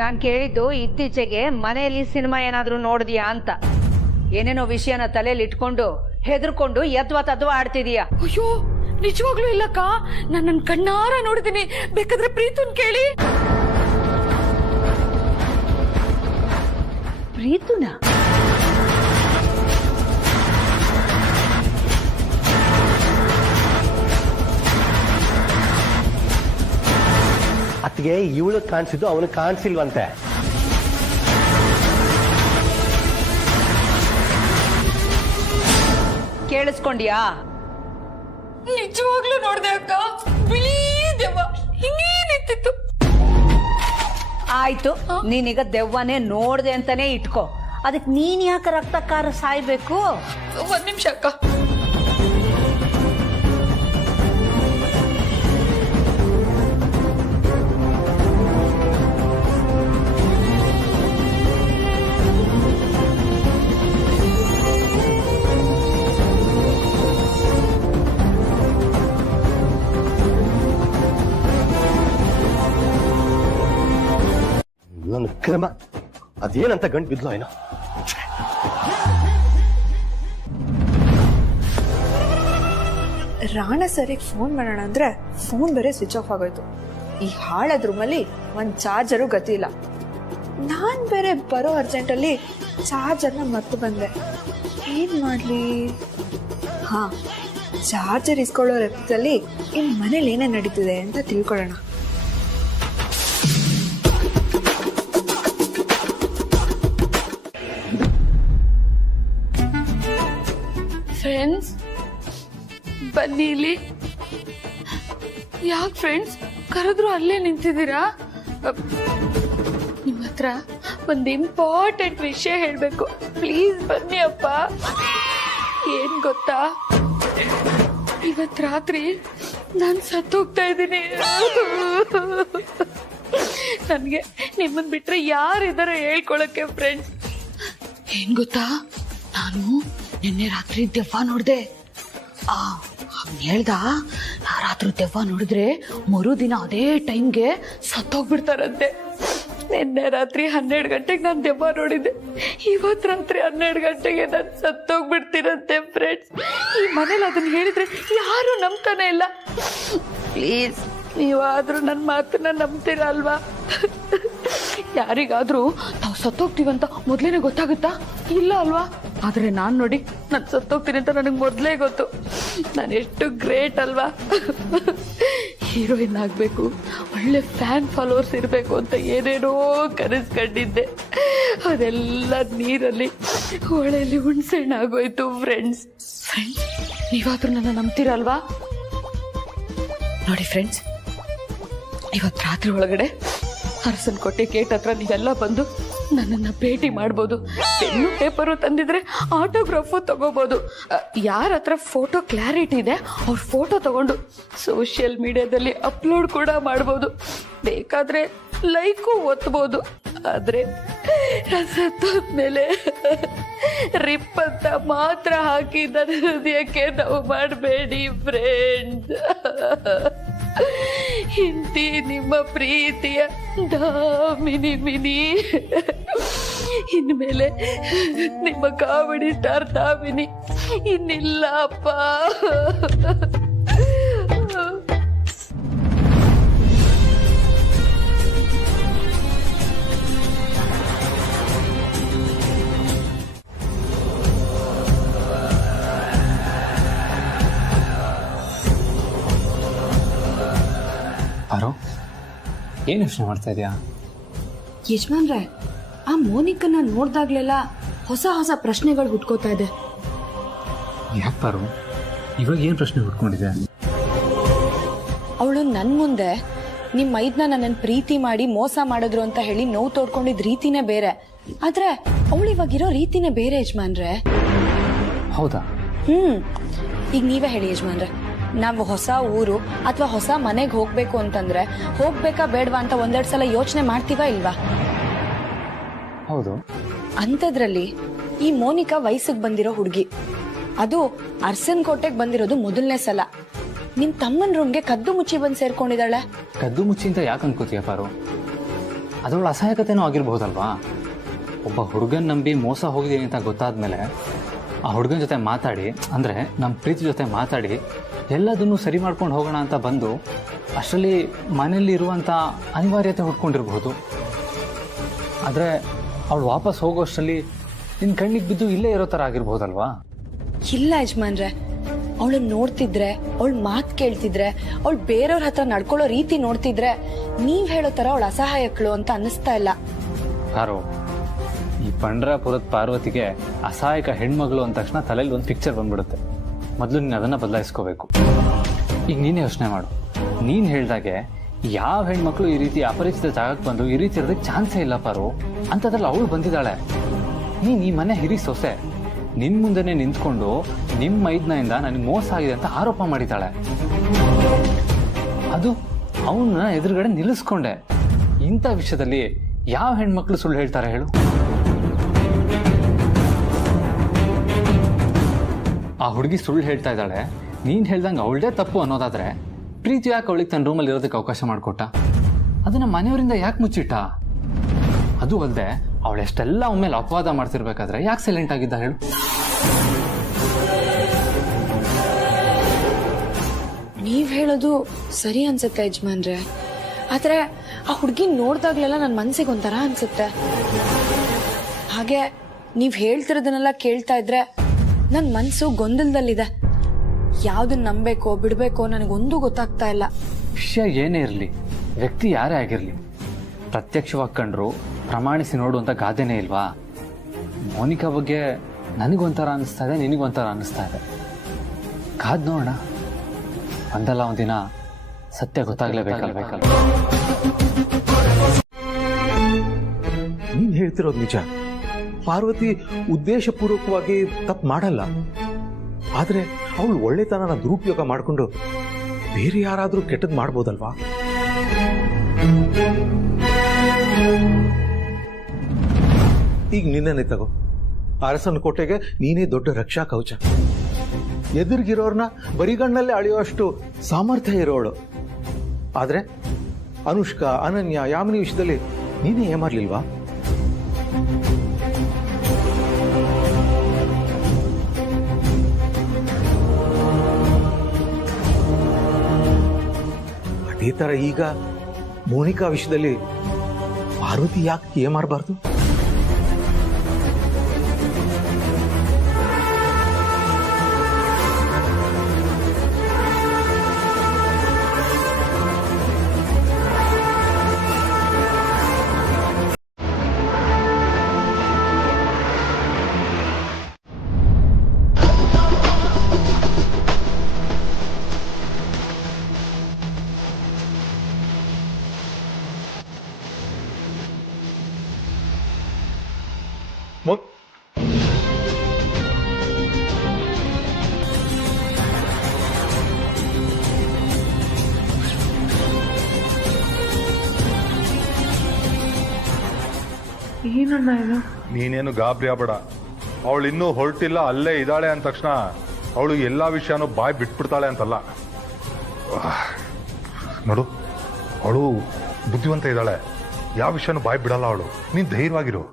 ನಾನ್ ಕೇಳಿದ್ದು ಇತ್ತೀಚೆಗೆ ಮನೆಯಲ್ಲಿ ಸಿನಿಮಾ ಏನಾದ್ರೂ ನೋಡಿದ್ಯಾ ಅಂತ. ಏನೇನೋ ವಿಷಯನ ತಲೆಯಲ್ಲಿ ಇಟ್ಕೊಂಡು ಹೆದರ್ಕೊಂಡು ಯದ್ವಾ ತದ್ವಾ ಆಡ್ತಿದೀಯಾ. ಅಯ್ಯೋ, ನಿಜವಾಗ್ಲೂ ಇಲ್ಲಕ್ಕ, ನಾನು ನನ್ನ ಕಣ್ಣಾರ ನೋಡಿದೀನಿ. ಬೇಕಾದ್ರೆ ಪ್ರೀತುನ್ ಕೇಳಿ. ಪ್ರೀತುನ? ಅತ್ತಿಗೆ, ಇವಳು ಕಾಣಿಸಿದ್ದು ಅವನು ಕಾಣಿಸಿಲ್ವಂತೆ. ಕೇಳಿಸ್ಕೊಂಡ್ಯಾ? ನಿಜವಾಗ್ಲೂ ನೋಡ್ದೆ ಅಕ್ಕ, ಬಿಳಿ ದೆವ್ವ ಹಿಂಗೇ ನಿಂತಿತ್ತು. ಆಯ್ತು, ನೀನೀಗ ದೆವ್ವನೇ ನೋಡ್ದೆ ಅಂತಾನೆ ಇಟ್ಕೋ. ಅದಕ್ಕೆ ನೀನ್ ಯಾಕೆ ರಕ್ತಕಾರ ಸಾಯ್ಬೇಕು? ಒಂದ್ ನಿಮಿಷ ಅಕ್ಕ. ನನ್ನ ಕ್ರಮ ಅದೇನಂತ ಗಂಟು ಬಿದ್ಲು ಏನೋ. ರಾಣ ಸರಿಗೆ ಫೋನ್ ಮಾಡೋಣ ಅಂದ್ರೆ ಫೋನ್ ಬೇರೆ ಸ್ವಿಚ್ ಆಫ್ ಆಗೋಯ್ತು. ಈ ಹಾಳದ ರೂಮಲ್ಲಿ ಒಂದು ಚಾರ್ಜರು ಗತಿ ಇಲ್ಲ. ನಾನ್ ಬೇರೆ ಬರೋ ಅರ್ಜೆಂಟಲ್ಲಿ ಚಾರ್ಜರ್ನ ಮರ್ತು ಬಂದೆ. ಏನ್ ಮಾಡ್ಲಿ? ಹಾ, ಚಾರ್ಜರ್ ಇಸ್ಕೊಳ್ಳೋ ರಕ್ತದಲ್ಲಿ ಇನ್ ಮನೇಲಿ ಏನೇ ನಡೀತಿದೆ ಅಂತ ತಿಳ್ಕೊಳ್ಳೋಣ. ಫ್ರೆಂಡ್ಸ್ ಬನ್ನಿ ಇಲ್ಲಿ. ಯಾಕೆ ಫ್ರೆಂಡ್ಸ್ ಕರೆದ್ರು ಅಲ್ಲೇ ನಿಂತಿದ್ದೀರಾ? ನಿಮ್ಮ ಹತ್ರ ಒಂದು ಇಂಪಾರ್ಟೆಂಟ್ ವಿಷಯ ಹೇಳ್ಬೇಕು. ಪ್ಲೀಸ್ ಬನ್ನಿ ಅಪ್ಪ. ಏನ್ ಗೊತ್ತಾ, ಇವತ್ ರಾತ್ರಿ ನಾನು ಸತ್ತೋಗ್ತಾ ಇದ್ದೀನಿ. ನನ್ಗೆ ನಿಮ್ಮನ್ ಬಿಟ್ರೆ ಯಾರಿದಾರೆ ಹೇಳ್ಕೊಳಕ್ಕೆ ಫ್ರೆಂಡ್ಸ್? ಏನ್ ಗೊತ್ತಾ, ನಾನು ನಿನ್ನೆ ರಾತ್ರಿ ದೆವ್ವ ನೋಡ್ದೆ. ಹೇಳ್ದ, ರಾತ್ರಿ ದೆವ್ವ ನೋಡಿದ್ರೆ ಮರುದಿನ ಅದೇ ಟೈಮ್ಗೆ ಸತ್ತೋಗ್ಬಿಡ್ತಾರಂತೆ. ನಿನ್ನೆ ರಾತ್ರಿ 12 ಗಂಟೆಗೆ ನಾನು ದೆವ್ವ ನೋಡಿದ್ದೆ. ಇವತ್ ರಾತ್ರಿ 12 ಗಂಟೆಗೆ ನಾನು ಸತ್ತೋಗ್ಬಿಡ್ತೀರಂತೆ ಫ್ರೆಂಡ್ಸ್. ಈ ಮನೇಲಿ ಅದನ್ನ ಹೇಳಿದ್ರೆ ಯಾರು ನಂಬ್ತಾನೆ ಇಲ್ಲ. ಪ್ಲೀಸ್ ನೀವಾದ್ರೂ ನನ್ನ ಮಾತನ್ನ ನಂಬ್ತೀರಾ ಅಲ್ವಾ? ಯಾರಿಗಾದ್ರೂ ನಾವು ಸತ್ತೋಗ್ತೀವಂತ ಮೊದ್ಲೇನೆ ಗೊತ್ತಾಗುತ್ತಾ? ಇಲ್ಲ ಅಲ್ವಾ? ಆದ್ರೆ ನಾನ್ ನೋಡಿ, ನಾನು ಸತ್ತೋಗ್ತೀನಿ ಅಂತ ನನಗೆ ಮೊದ್ಲೇ ಗೊತ್ತು. ನಾನು ಎಷ್ಟು ಗ್ರೇಟ್ ಅಲ್ವಾ? ಹೀರೋಯಿನ್ ಆಗ್ಬೇಕು, ಒಳ್ಳೆ ಫ್ಯಾನ್ ಫಾಲೋವರ್ಸ್ ಇರಬೇಕು ಅಂತ ಏನೇನೋ ಕನಸ್ಕೊಂಡಿದ್ದೆ. ಅದೆಲ್ಲ ನೀರಲ್ಲಿ ಹೊಳೆಯಲ್ಲಿ ಹುಣ್ಸೆಣ್ಣು ಆಗೋಯ್ತು ಫ್ರೆಂಡ್ಸ್. ನೀವಾದ್ರೂ ನನ್ನ ನಂಬ್ತೀರಲ್ವಾ? ನೋಡಿ ಫ್ರೆಂಡ್ಸ್, ಇವತ್ತು ರಾತ್ರಿ ಒಳಗಡೆ ಅರಸನಕೋಟೆ ಗೇಟ್ ಹತ್ರ ನೀವೆಲ್ಲ ಬಂದು ನನ್ನನ್ನು ಭೇಟಿ ಮಾಡ್ಬೋದು. ಪೆನ್ನು ಪೇಪರು ತಂದಿದ್ರೆ ಆಟೋಗ್ರಾಫು ತಗೋಬೋದು. ಯಾರ ಹತ್ರ ಫೋಟೋ ಕ್ಲಾರಿಟಿ ಇದೆ ಅವ್ರ ಫೋಟೋ ತಗೊಂಡು ಸೋಷಿಯಲ್ ಮೀಡಿಯಾದಲ್ಲಿ ಅಪ್ಲೋಡ್ ಕೂಡ ಮಾಡ್ಬೋದು. ಬೇಕಾದ್ರೆ ಲೈಕು ಒತ್ಬೋದು. ಆದರೆ ಸತ್ತೋದ್ಮೇಲೆ ರಿಪ್ ಅಂತ ಮಾತ್ರ ಹಾಕಿ ನನ್ನ ಹೃದಯಕ್ಕೆ ನೋವು ಮಾಡಬೇಡಿ ಫ್ರೆಂಡ್ಸ್. ಹಿಂದಿ ನಿಮ್ಮ ಪ್ರೀತಿಯ ದಾಮಿನಿ ಮಿನಿ. ಇನ್ಮೇಲೆ ನಿಮ್ಮ ಕಾಮಿಡಿ ಸ್ಟಾರ್ ದಾಮಿನಿ ಇನ್ನಿಲ್ಲ ಅಪ್ಪ. ಆರೋ, ಏನು ಯೋಚನೆ ಮಾಡ್ತಾ ಇದೆಯಾ? ಯಜಮಾನ್ರೆ, ಆ ಮೋನಿಕನ್ನ ನೋಡ್ದಾಗ್ಲೆಲ್ಲ ಹೊಸ ಹೊಸ ಪ್ರಶ್ನೆಗಳು ಹುಟ್ಕೋತಾ ಇದೆ. ಯಾಕೆ ಪಾರು, ಇವಾಗ ಏನು ಪ್ರಶ್ನೆ ಹುಟ್ಕೊಂಡಿದೆ? ಅವಳು ನನ್ನ ಮುಂದೆ ನಿಮ್ಮ ಮೈದ್ನ ನನ್ನನ್ನು ಪ್ರೀತಿ ಮಾಡಿ ಮೋಸ ಮಾಡಿದ್ರು ಅಂತ ಹೇಳಿ ನೋವು ತೋಡ್ಕೊಂಡಿದ್ ರೀತಿನೇ ಬೇರೆ. ಆದ್ರೆ ಅವಳು ಇವಾಗಿರೋ ರೀತಿನೇ ಬೇರೆ ಯಜಮಾನ್ರೆ. ಹೌದಾ? ಈಗ ನೀವೇ ಹೇಳಿ ಯಜಮಾನ್ರೆ, ನಾವು ಹೊಸ ಊರು ಅಥವಾ ಹೊಸ ಮನೆಗೆ ಹೋಗ್ಬೇಕು ಅಂತಂದ್ರೆ ಹೋಗ್ಬೇಕಾ ಬೇಡವಾ ಅಂತ ಒಂದೆರಡು ಸಲ ಯೋಚನೆ ಮಾಡ್ತೀವಾ ಇಲ್ವಾ? ಹೌದು. ಅಂಥದ್ರಲ್ಲಿ ಈ ಮೋನಿಕಾ ವಯಸ್ಸಿಗೆ ಬಂದಿರೋ ಹುಡುಗಿ, ಅದು ಅರಸನಕೋಟೆಗೆ ಬಂದಿರೋದು ಮೊದಲನೇ ಸಲ. ನಿಮ್ ತಮ್ಮನ ರೂಮ್ಗೆ ಕದ್ದು ಮುಚ್ಚಿ ಬಂದು ಸೇರ್ಕೊಂಡಿದ್ದಾಳೆ. ಕದ್ದು ಮುಚ್ಚಿ ಅಂತ ಯಾಕೆ ಅನ್ಕೋತೀಯ ಪಾರು? ಅದರೊಳ ಅಸಹಾಯಕತೆನೂ ಆಗಿರ್ಬೋದಲ್ವಾ? ಒಬ್ಬ ಹುಡುಗನ್ ನಂಬಿ ಮೋಸ ಹೋಗಿದ್ದೀನಿ ಅಂತ ಗೊತ್ತಾದ್ಮೇಲೆ ಆ ಹುಡುಗನ ಜೊತೆ ಮಾತಾಡಿ, ಅಂದರೆ ನಮ್ಮ ಪ್ರೀತಿ ಜೊತೆ ಮಾತಾಡಿ ಎಲ್ಲದನ್ನು ಸರಿ ಮಾಡ್ಕೊಂಡು ಹೋಗೋಣ ಅಂತ ಬಂದು ಅಷ್ಟರಲ್ಲಿ ಮನೆಯಲ್ಲಿ ಇರುವಂಥ ಅನಿವಾರ್ಯತೆ ಹುಡ್ಕೊಂಡಿರ್ಬೋದು. ಆದರೆ ಅವಳು ವಾಪಸ್ ಹೋಗೋಷ್ಟರಲ್ಲಿ ನಿನ್ನ ಕಣ್ಣಿಗೆ ಬಿದ್ದು ಇಲ್ಲೇ ಇರೋ ಥರ ಆಗಿರ್ಬೋದಲ್ವಾ? ಇಲ್ಲ ಯಜಮಾನ್ರೆ, ಅವಳು ನೋಡ್ತಿದ್ರೆ, ಅವಳು ಮಾತು ಕೇಳ್ತಿದ್ರೆ, ಅವಳು ಬೇರೆಯವ್ರ ಹತ್ರ ನಡ್ಕೊಳ್ಳೋ ರೀತಿ ನೋಡ್ತಿದ್ರೆ ನೀವ್ ಹೇಳೋ ತರ ಅವಳು ಅಸಹಾಯಕಳು ಅಂತ ಅನ್ನಿಸ್ತಾ ಇಲ್ಲ. ಪಾರು, ಈ ಪಂಡ್ರಾಪುರದ ಪಾರ್ವತಿಗೆ ಅಸಹಾಯಕ ಹೆಣ್ಮಗಳು ಅಂದ ತಕ್ಷಣ ತಲೆಯಲ್ಲಿ ಒಂದು ಪಿಕ್ಚರ್ ಬಂದ್ಬಿಡುತ್ತೆ. ಮೊದಲು ನೀನು ಅದನ್ನು ಬದಲಾಯಿಸ್ಕೋಬೇಕು. ಈಗ ನೀನೇ ಯೋಚನೆ ಮಾಡು. ನೀನು ಹೇಳ್ದಾಗೆ ಯಾವ ಹೆಣ್ಮಕ್ಳು ಈ ರೀತಿ ಅಪರಿಚಿತ ಜಾಗಕ್ಕೆ ಬಂದು ಈ ರೀತಿ ಇರೋದಕ್ಕೆ ಚಾನ್ಸೇ ಇಲ್ಲ ಪಾರು. ಅಂಥದ್ರಲ್ಲಿ ಅವಳು ಬಂದಿದ್ದಾಳೆ. ನೀನು ಈ ಮನೆ ಹಿರಿ ಸೊಸೆ, ನಿನ್ನ ಮುಂದೆನೇ ನಿಂತ್ಕೊಂಡು ನಿಮ್ಮ ಮೈದ್ನಿಂದ ನನಗೆ ಮೋಸ ಆಗಿದೆ ಅಂತ ಆರೋಪ ಮಾಡಿದ್ದಾಳೆ. ಅದು ಅವನ್ನ ಎದುರುಗಡೆ ನಿಲ್ಲಿಸ್ಕೊಂಡೆ. ಇಂಥ ವಿಷಯದಲ್ಲಿ ಯಾವ ಹೆಣ್ಮಕ್ಳು ಸುಳ್ಳು ಹೇಳ್ತಾರೆ ಹೇಳು? ಆ ಹುಡುಗಿ ಸುಳ್ಳು ಹೇಳ್ತಾ ಇದ್ದಾಳೆ, ನೀನು ಹೇಳ್ದಂಗೆ ಅವಳದೇ ತಪ್ಪು ಅನ್ನೋದಾದ್ರೆ ಪ್ರೀತಿ ಯಾಕೆ ಅವಳಿಗೆ ತನ್ನ ರೂಮಲ್ಲಿ ಇರೋದಕ್ಕೆ ಅವಕಾಶ ಮಾಡಿಕೊಟ್ಟ? ಅದನ್ನು ಮನೆಯವರಿಂದ ಯಾಕೆ ಮುಚ್ಚಿಟ್ಟ? ಅದು ಅಲ್ಲದೆ ಅವಳೆಷ್ಟೆಲ್ಲ ಒಮ್ಮೆಲೆ ಅಪವಾದ ಮಾಡ್ತಿರ್ಬೇಕಾದ್ರೆ ಯಾಕೆ ಸೈಲೆಂಟ್ ಆಗಿದ್ದ ಹೇಳು? ನೀವ್ ಹೇಳೋದು ಸರಿ ಅನ್ಸುತ್ತೆ ಯಜಮಾನ್ರೆ. ಆದ್ರೆ ಆ ಹುಡುಗಿ ನೋಡ್ದಾಗ್ಲೆಲ್ಲ ನನ್ನ ಮನ್ಸಿಗೆ ಒಂಥರ ಅನ್ಸುತ್ತೆ. ಹಾಗೆ ನೀವ್ ಹೇಳ್ತಿರೋದನ್ನೆಲ್ಲ ಕೇಳ್ತಾ ಇದ್ರೆ ನನ್ನ ಮನ್ಸು ಗೊಂದಲದಲ್ಲಿದೆ. ಯಾವ್ದನ್ನ ನಂಬೇಕೋ ಬಿಡ್ಬೇಕೋ ನನಗೊಂದು ಗೊತ್ತಾಗ್ತಾ ಇಲ್ಲ. ವಿಷಯ ಏನೇ ಇರಲಿ, ವ್ಯಕ್ತಿ ಯಾರೇ ಆಗಿರಲಿ, ಪ್ರತ್ಯಕ್ಷವಾಗಿ ಕಂಡ್ರು ಪ್ರಮಾಣಿಸಿ ನೋಡುವಂಥ ಗಾದೆನೇ ಇಲ್ವಾ? ಮೋನಿಕಾ ಬಗ್ಗೆ ನನಗೊಂಥರ ಅನ್ನಿಸ್ತಾ ಇದೆ, ನಿನಗೊಂಥರ ಅನ್ನಿಸ್ತಾ ಇದೆ. ಕಾದ್ ನೋಡೋಣ, ಒಂದಲ್ಲ ಒಂದಿನ ಸತ್ಯ ಗೊತ್ತಾಗ್ಲೇಬೇಕಲ್ಬೇಕಲ್ಲ. ನೀನ್ ಹೇಳ್ತಿರೋದು ನಿಜ. ಪಾರ್ವತಿ ಉದ್ದೇಶಪೂರ್ವಕವಾಗಿ ತಪ್ಪು ಮಾಡಲ್ಲ. ಆದರೆ ಅವಳು ಒಳ್ಳೆತನನ ದುರುಪಯೋಗ ಮಾಡಿಕೊಂಡು ಬೇರೆ ಯಾರಾದರೂ ಕೆಟ್ಟದ್ದು ಮಾಡ್ಬೋದಲ್ವಾ? ಈಗ ನಿನ್ನೆ ತಗೋ, ಅರಸನ ಕೋಟೆಗೆ ನೀನೇ ದೊಡ್ಡ ರಕ್ಷಾ ಕವಚ. ಎದುರಿಗಿರೋರ್ನ ಬರಿಗಣ್ಣಲ್ಲೇ ಅಳೆಯುವಷ್ಟು ಸಾಮರ್ಥ್ಯ ಇರೋಳು. ಆದ್ರೆ ಅನುಷ್ಕಾ, ಅನನ್ಯ, ಯಾಮಿನಿ ವಿಷಯದಲ್ಲಿ ನೀನೇ ಏಮಾರ್ಲಿಲ್ವಾ? ಅದೇ ತರ ಈಗ ಮೋನಿಕಾ ವಿಷಯದಲ್ಲಿ ಪಾರ್ವತಿ ಯಾಕೆ ಏಮಾರಬಾರ್ದು? ಏನಣ್ಣ ಇದು? ನೀನೇನು ಗಾಬರಿ ಆಗ್ಬೇಡ. ಅವಳು ಇನ್ನೂ ಹೊರಟಿಲ್ಲ, ಅಲ್ಲೇ ಇದ್ದಾಳೆ ಅಂದ ತಕ್ಷಣ ಅವಳು ಎಲ್ಲಾ ವಿಷಯನೂ ಬಾಯ್ ಬಿಟ್ಬಿಡ್ತಾಳೆ ಅಂತಲ್ಲ. ನೋಡು, ಅವಳು ಬುದ್ಧಿವಂತ ಇದ್ದಾಳೆ, ಯಾವ ವಿಷಯನೂ ಬಾಯ್ ಬಿಡಲ್ಲ ಅವಳು. ನೀನ್ ಧೈರ್ಯವಾಗಿರು.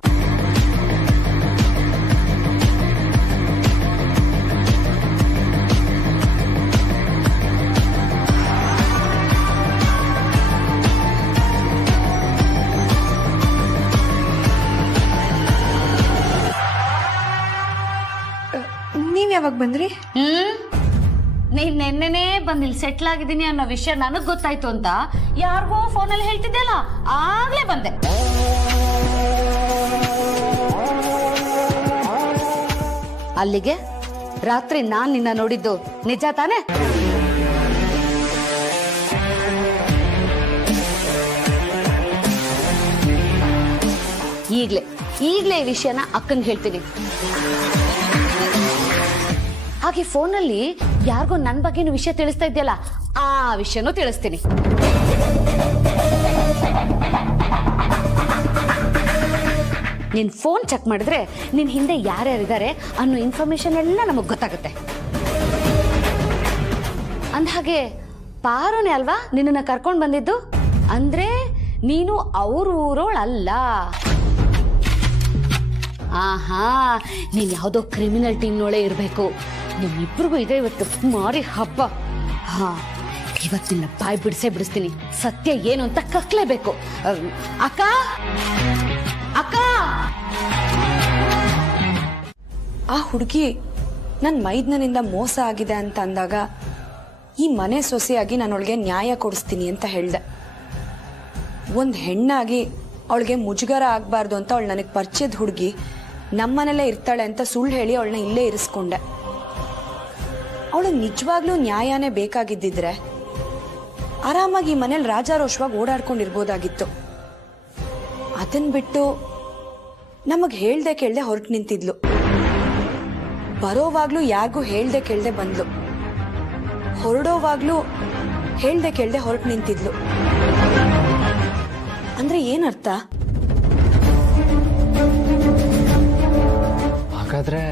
ನೀವ್ ಯಾವಾಗ ಬಂದ್ರಿ? ನೀನ್ ನೆನ್ನೆನೇ ಬಂದು ಇಲ್ಲಿ ಸೆಟ್ಲ್ ಆಗಿದ್ದೀನಿ ಅನ್ನೋ ವಿಷಯ ನನಗ್ ಗೊತ್ತಾಯ್ತು ಅಂತ ಯಾರಿಗೋ ಫೋನಲ್ಲಿ ಹೇಳ್ತಿದ್ದೆಲ್ಲ, ಆಗ್ಲೇ ಬಂದೆ. ಅಲ್ಲಿಗೆ ರಾತ್ರಿ ನಾನ್ ನಿನ್ನ ನೋಡಿದ್ದು ನಿಜ ತಾನೆ? ಈಗ್ಲೇ ಈ ವಿಷಯನ ಅಕ್ಕನ್ಗೆ ಹೇಳ್ತೀನಿ. ಹಾಗೆ ಫೋನಲ್ಲಿ ಯಾರಿಗೋ ನನ್ನ ಬಗ್ಗೆನೂ ವಿಷಯ ತಿಳಿಸ್ತಾ ಇದೆಯಲ್ಲ, ಆ ವಿಷಯನೂ ತಿಳಿಸ್ತೀನಿ. ನಿನ್ ಫೋನ್ ಚೆಕ್ ಮಾಡಿದ್ರೆ ನಿನ್ ಹಿಂದೆ ಯಾರ್ಯಾರಿದ್ದಾರೆ ಅನ್ನೋ ಇನ್ಫಾರ್ಮೇಶನ್ ಎಲ್ಲ ನಮಗ್ ಗೊತ್ತಾಗುತ್ತೆ. ಅಂದಹಾಗೆ ಪಾರುನೇ ಅಲ್ವಾ ನಿನ್ನನ್ನ ಕರ್ಕೊಂಡ್ ಬಂದಿದ್ದು? ಅಂದ್ರೆ ನೀನು ಅವ್ರ ಊರೋಳಲ್ಲ. ಆಹಾ, ನೀನ್ ಯಾವುದೋ ಕ್ರಿಮಿನಲ್ ಟೀಮ್ನೊಳೆ ಇರಬೇಕು. ನಿಮ್ಮಿಬ್ರಿಗೂ ಇದೆ ಇವತ್ತು ಮಾರಿ ಹಬ್ಬ. ಹಾ, ಇವತ್ತಿನ ಬಾಯ್ ಬಿಡಿಸ್ತೀನಿ. ಸತ್ಯ ಏನು ಅಂತ ಕಕ್ಲೇಬೇಕು. ಅಕ್ಕ ಅಕ್ಕ, ಆ ಹುಡುಗಿ ನನ್ನ ಮೈದ್ನನಿಂದ ಮೋಸ ಆಗಿದೆ ಅಂತ ಅಂದಾಗ ಈ ಮನೆ ಸೊಸೆಯಾಗಿ ನಾನು ಅವಳಿಗೆ ನ್ಯಾಯ ಕೊಡಿಸ್ತೀನಿ ಅಂತ ಹೇಳ್ದೆ. ಒಂದು ಹೆಣ್ಣಾಗಿ ಅವಳಿಗೆ ಮುಜುಗರ ಆಗಬಾರ್ದು ಅಂತ ಅವಳು ನನಗೆ ಪರಿಚಯದ ಹುಡುಗಿ ನಮ್ಮನೆಲ್ಲೇ ಇರ್ತಾಳೆ ಅಂತ ಸುಳ್ಳು ಹೇಳಿ ಅವಳನ್ನ ಇಲ್ಲೇ ಇರಿಸ್ಕೊಂಡೆ. ಅವಳು ನಿಜವಾಗ್ಲೂ ನ್ಯಾಯನೇ ಬೇಕಾಗಿದ್ದಿದ್ರೆ ಆರಾಮಾಗಿ ಈ ಮನೇಲಿ ರಾಜಾರೋಷವಾಗಿ ಓಡಾಡ್ಕೊಂಡಿರ್ಬೋದಾಗಿತ್ತು. ಅದನ್ ಬಿಟ್ಟು ನಮಗ್ ಹೇಳ್ದೆ ಕೇಳ್ದೆ ಹೊರಟು ನಿಂತಿದ್ಲು. ಬರೋವಾಗ್ಲೂ ಯಾರಿಗೂ ಹೇಳ್ದೆ ಕೇಳ್ದೆ ಬಂದ್ಲು, ಹೊರಡೋವಾಗ್ಲೂ ಹೇಳ್ದೆ ಕೇಳ್ದೆ ಹೊರಟು ನಿಂತಿದ್ಲು. ಅಂದ್ರೆ ಏನರ್ಥ? ಹಾಗಾದ್ರೆ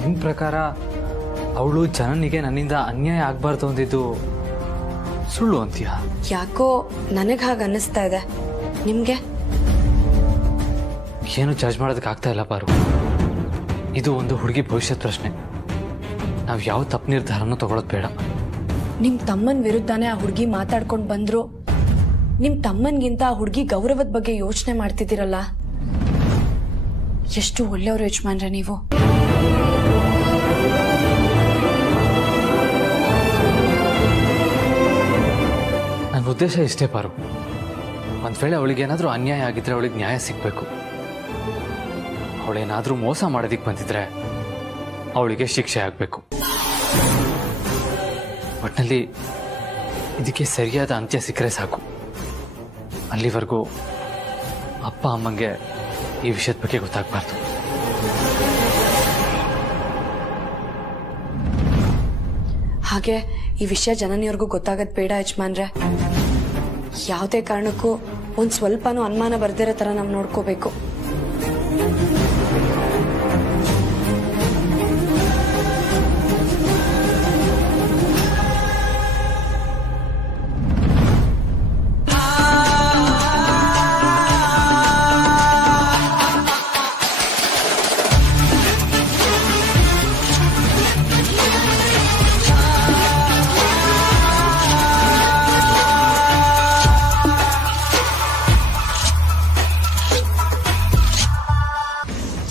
ನಿಮ್ ಪ್ರಕಾರ ಅವಳು ಜನನಿಗೆ ನನ್ನಿಂದ ಅನ್ಯಾಯ ಆಗ್ಬಾರ್ದು ಅಂದಿದ್ದು ಸುಳ್ಳು ಅಂತೀಯ? ಯಾಕೋ ನನಗ್ ಹಾಗ ಅನ್ನಿಸ್ತಾ ಇದೆ. ನಿಮ್ಗೆ? ಏನು ಜಡ್ಜ್ ಮಾಡೋದಕ್ಕೆ ಆಗ್ತಾ ಇಲ್ಲ ಪಾರು. ಇದು ಒಂದು ಹುಡುಗಿ ಭವಿಷ್ಯದ ಪ್ರಶ್ನೆ. ನಾವು ಯಾವ ತಪ್ಪು ನಿರ್ಧಾರನೂ ತಗೊಳ್ಳೋದು ಬೇಡ. ನಿಮ್ ತಮ್ಮನ್ ವಿರುದ್ಧನೇ ಆ ಹುಡುಗಿ ಮಾತಾಡ್ಕೊಂಡು ಬಂದ್ರು. ನಿಮ್ ತಮ್ಮನ್ಗಿಂತ ಆ ಹುಡುಗಿ ಗೌರವದ ಬಗ್ಗೆ ಯೋಚನೆ ಮಾಡ್ತಿದ್ದೀರಲ್ಲ, ಎಷ್ಟು ಒಳ್ಳೆಯವರು ಯಜಮಾನ್ರೆ ನೀವು. ನನ್ನ ಉದ್ದೇಶ ಇಷ್ಟೇ ಪಾರು. ಒಂದ್ ವೇಳೆ ಅವಳಿಗೇನಾದ್ರೂ ಅನ್ಯಾಯ ಆಗಿದ್ರೆ ಅವಳಿಗೆ ನ್ಯಾಯ ಸಿಗ್ಬೇಕು. ಅವಳೇನಾದ್ರೂ ಮೋಸ ಮಾಡೋದಿಕ್ ಬಂದಿದ್ರೆ ಅವಳಿಗೆ ಶಿಕ್ಷೆ ಆಗ್ಬೇಕು. ಒಟ್ಟಿನಲ್ಲಿ ಇದಕ್ಕೆ ಸರಿಯಾದ ಅಂತ್ಯ ಸಿಕ್ಕರೆ ಸಾಕು. ಅಲ್ಲಿವರೆಗೂ ಅಪ್ಪ ಅಮ್ಮಂಗೆ ಈ ವಿಷಯದ ಬಗ್ಗೆ ಗೊತ್ತಾಗಬಾರ್ದು. ಹಾಗೆ ಈ ವಿಷಯ ಜನನಿಯವ್ರಿಗೂ ಗೊತ್ತಾಗದ್ ಬೇಡ ಯಜಮಾನ್ರೆ. ಯಾವುದೇ ಕಾರಣಕ್ಕೂ ಒಂದ್ ಸ್ವಲ್ಪನೂ ಅನುಮಾನ ಬರ್ದಿರೋ ತರ ನಾವು ನೋಡ್ಕೋಬೇಕು.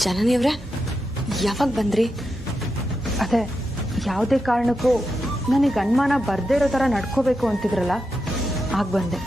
ಜನನಿಯವ್ರೆ, ಯಾವಾಗ ಬಂದ್ರಿ? ಅದೇ ಯಾವುದೇ ಕಾರಣಕ್ಕೂ ನನಗೆ ಅನುಮಾನ ಬರ್ದೇ ಇರೋ ಥರ ನಡ್ಕೋಬೇಕು ಅಂತಿದ್ರಲ್ಲ, ಆಗ ಬಂದೆ.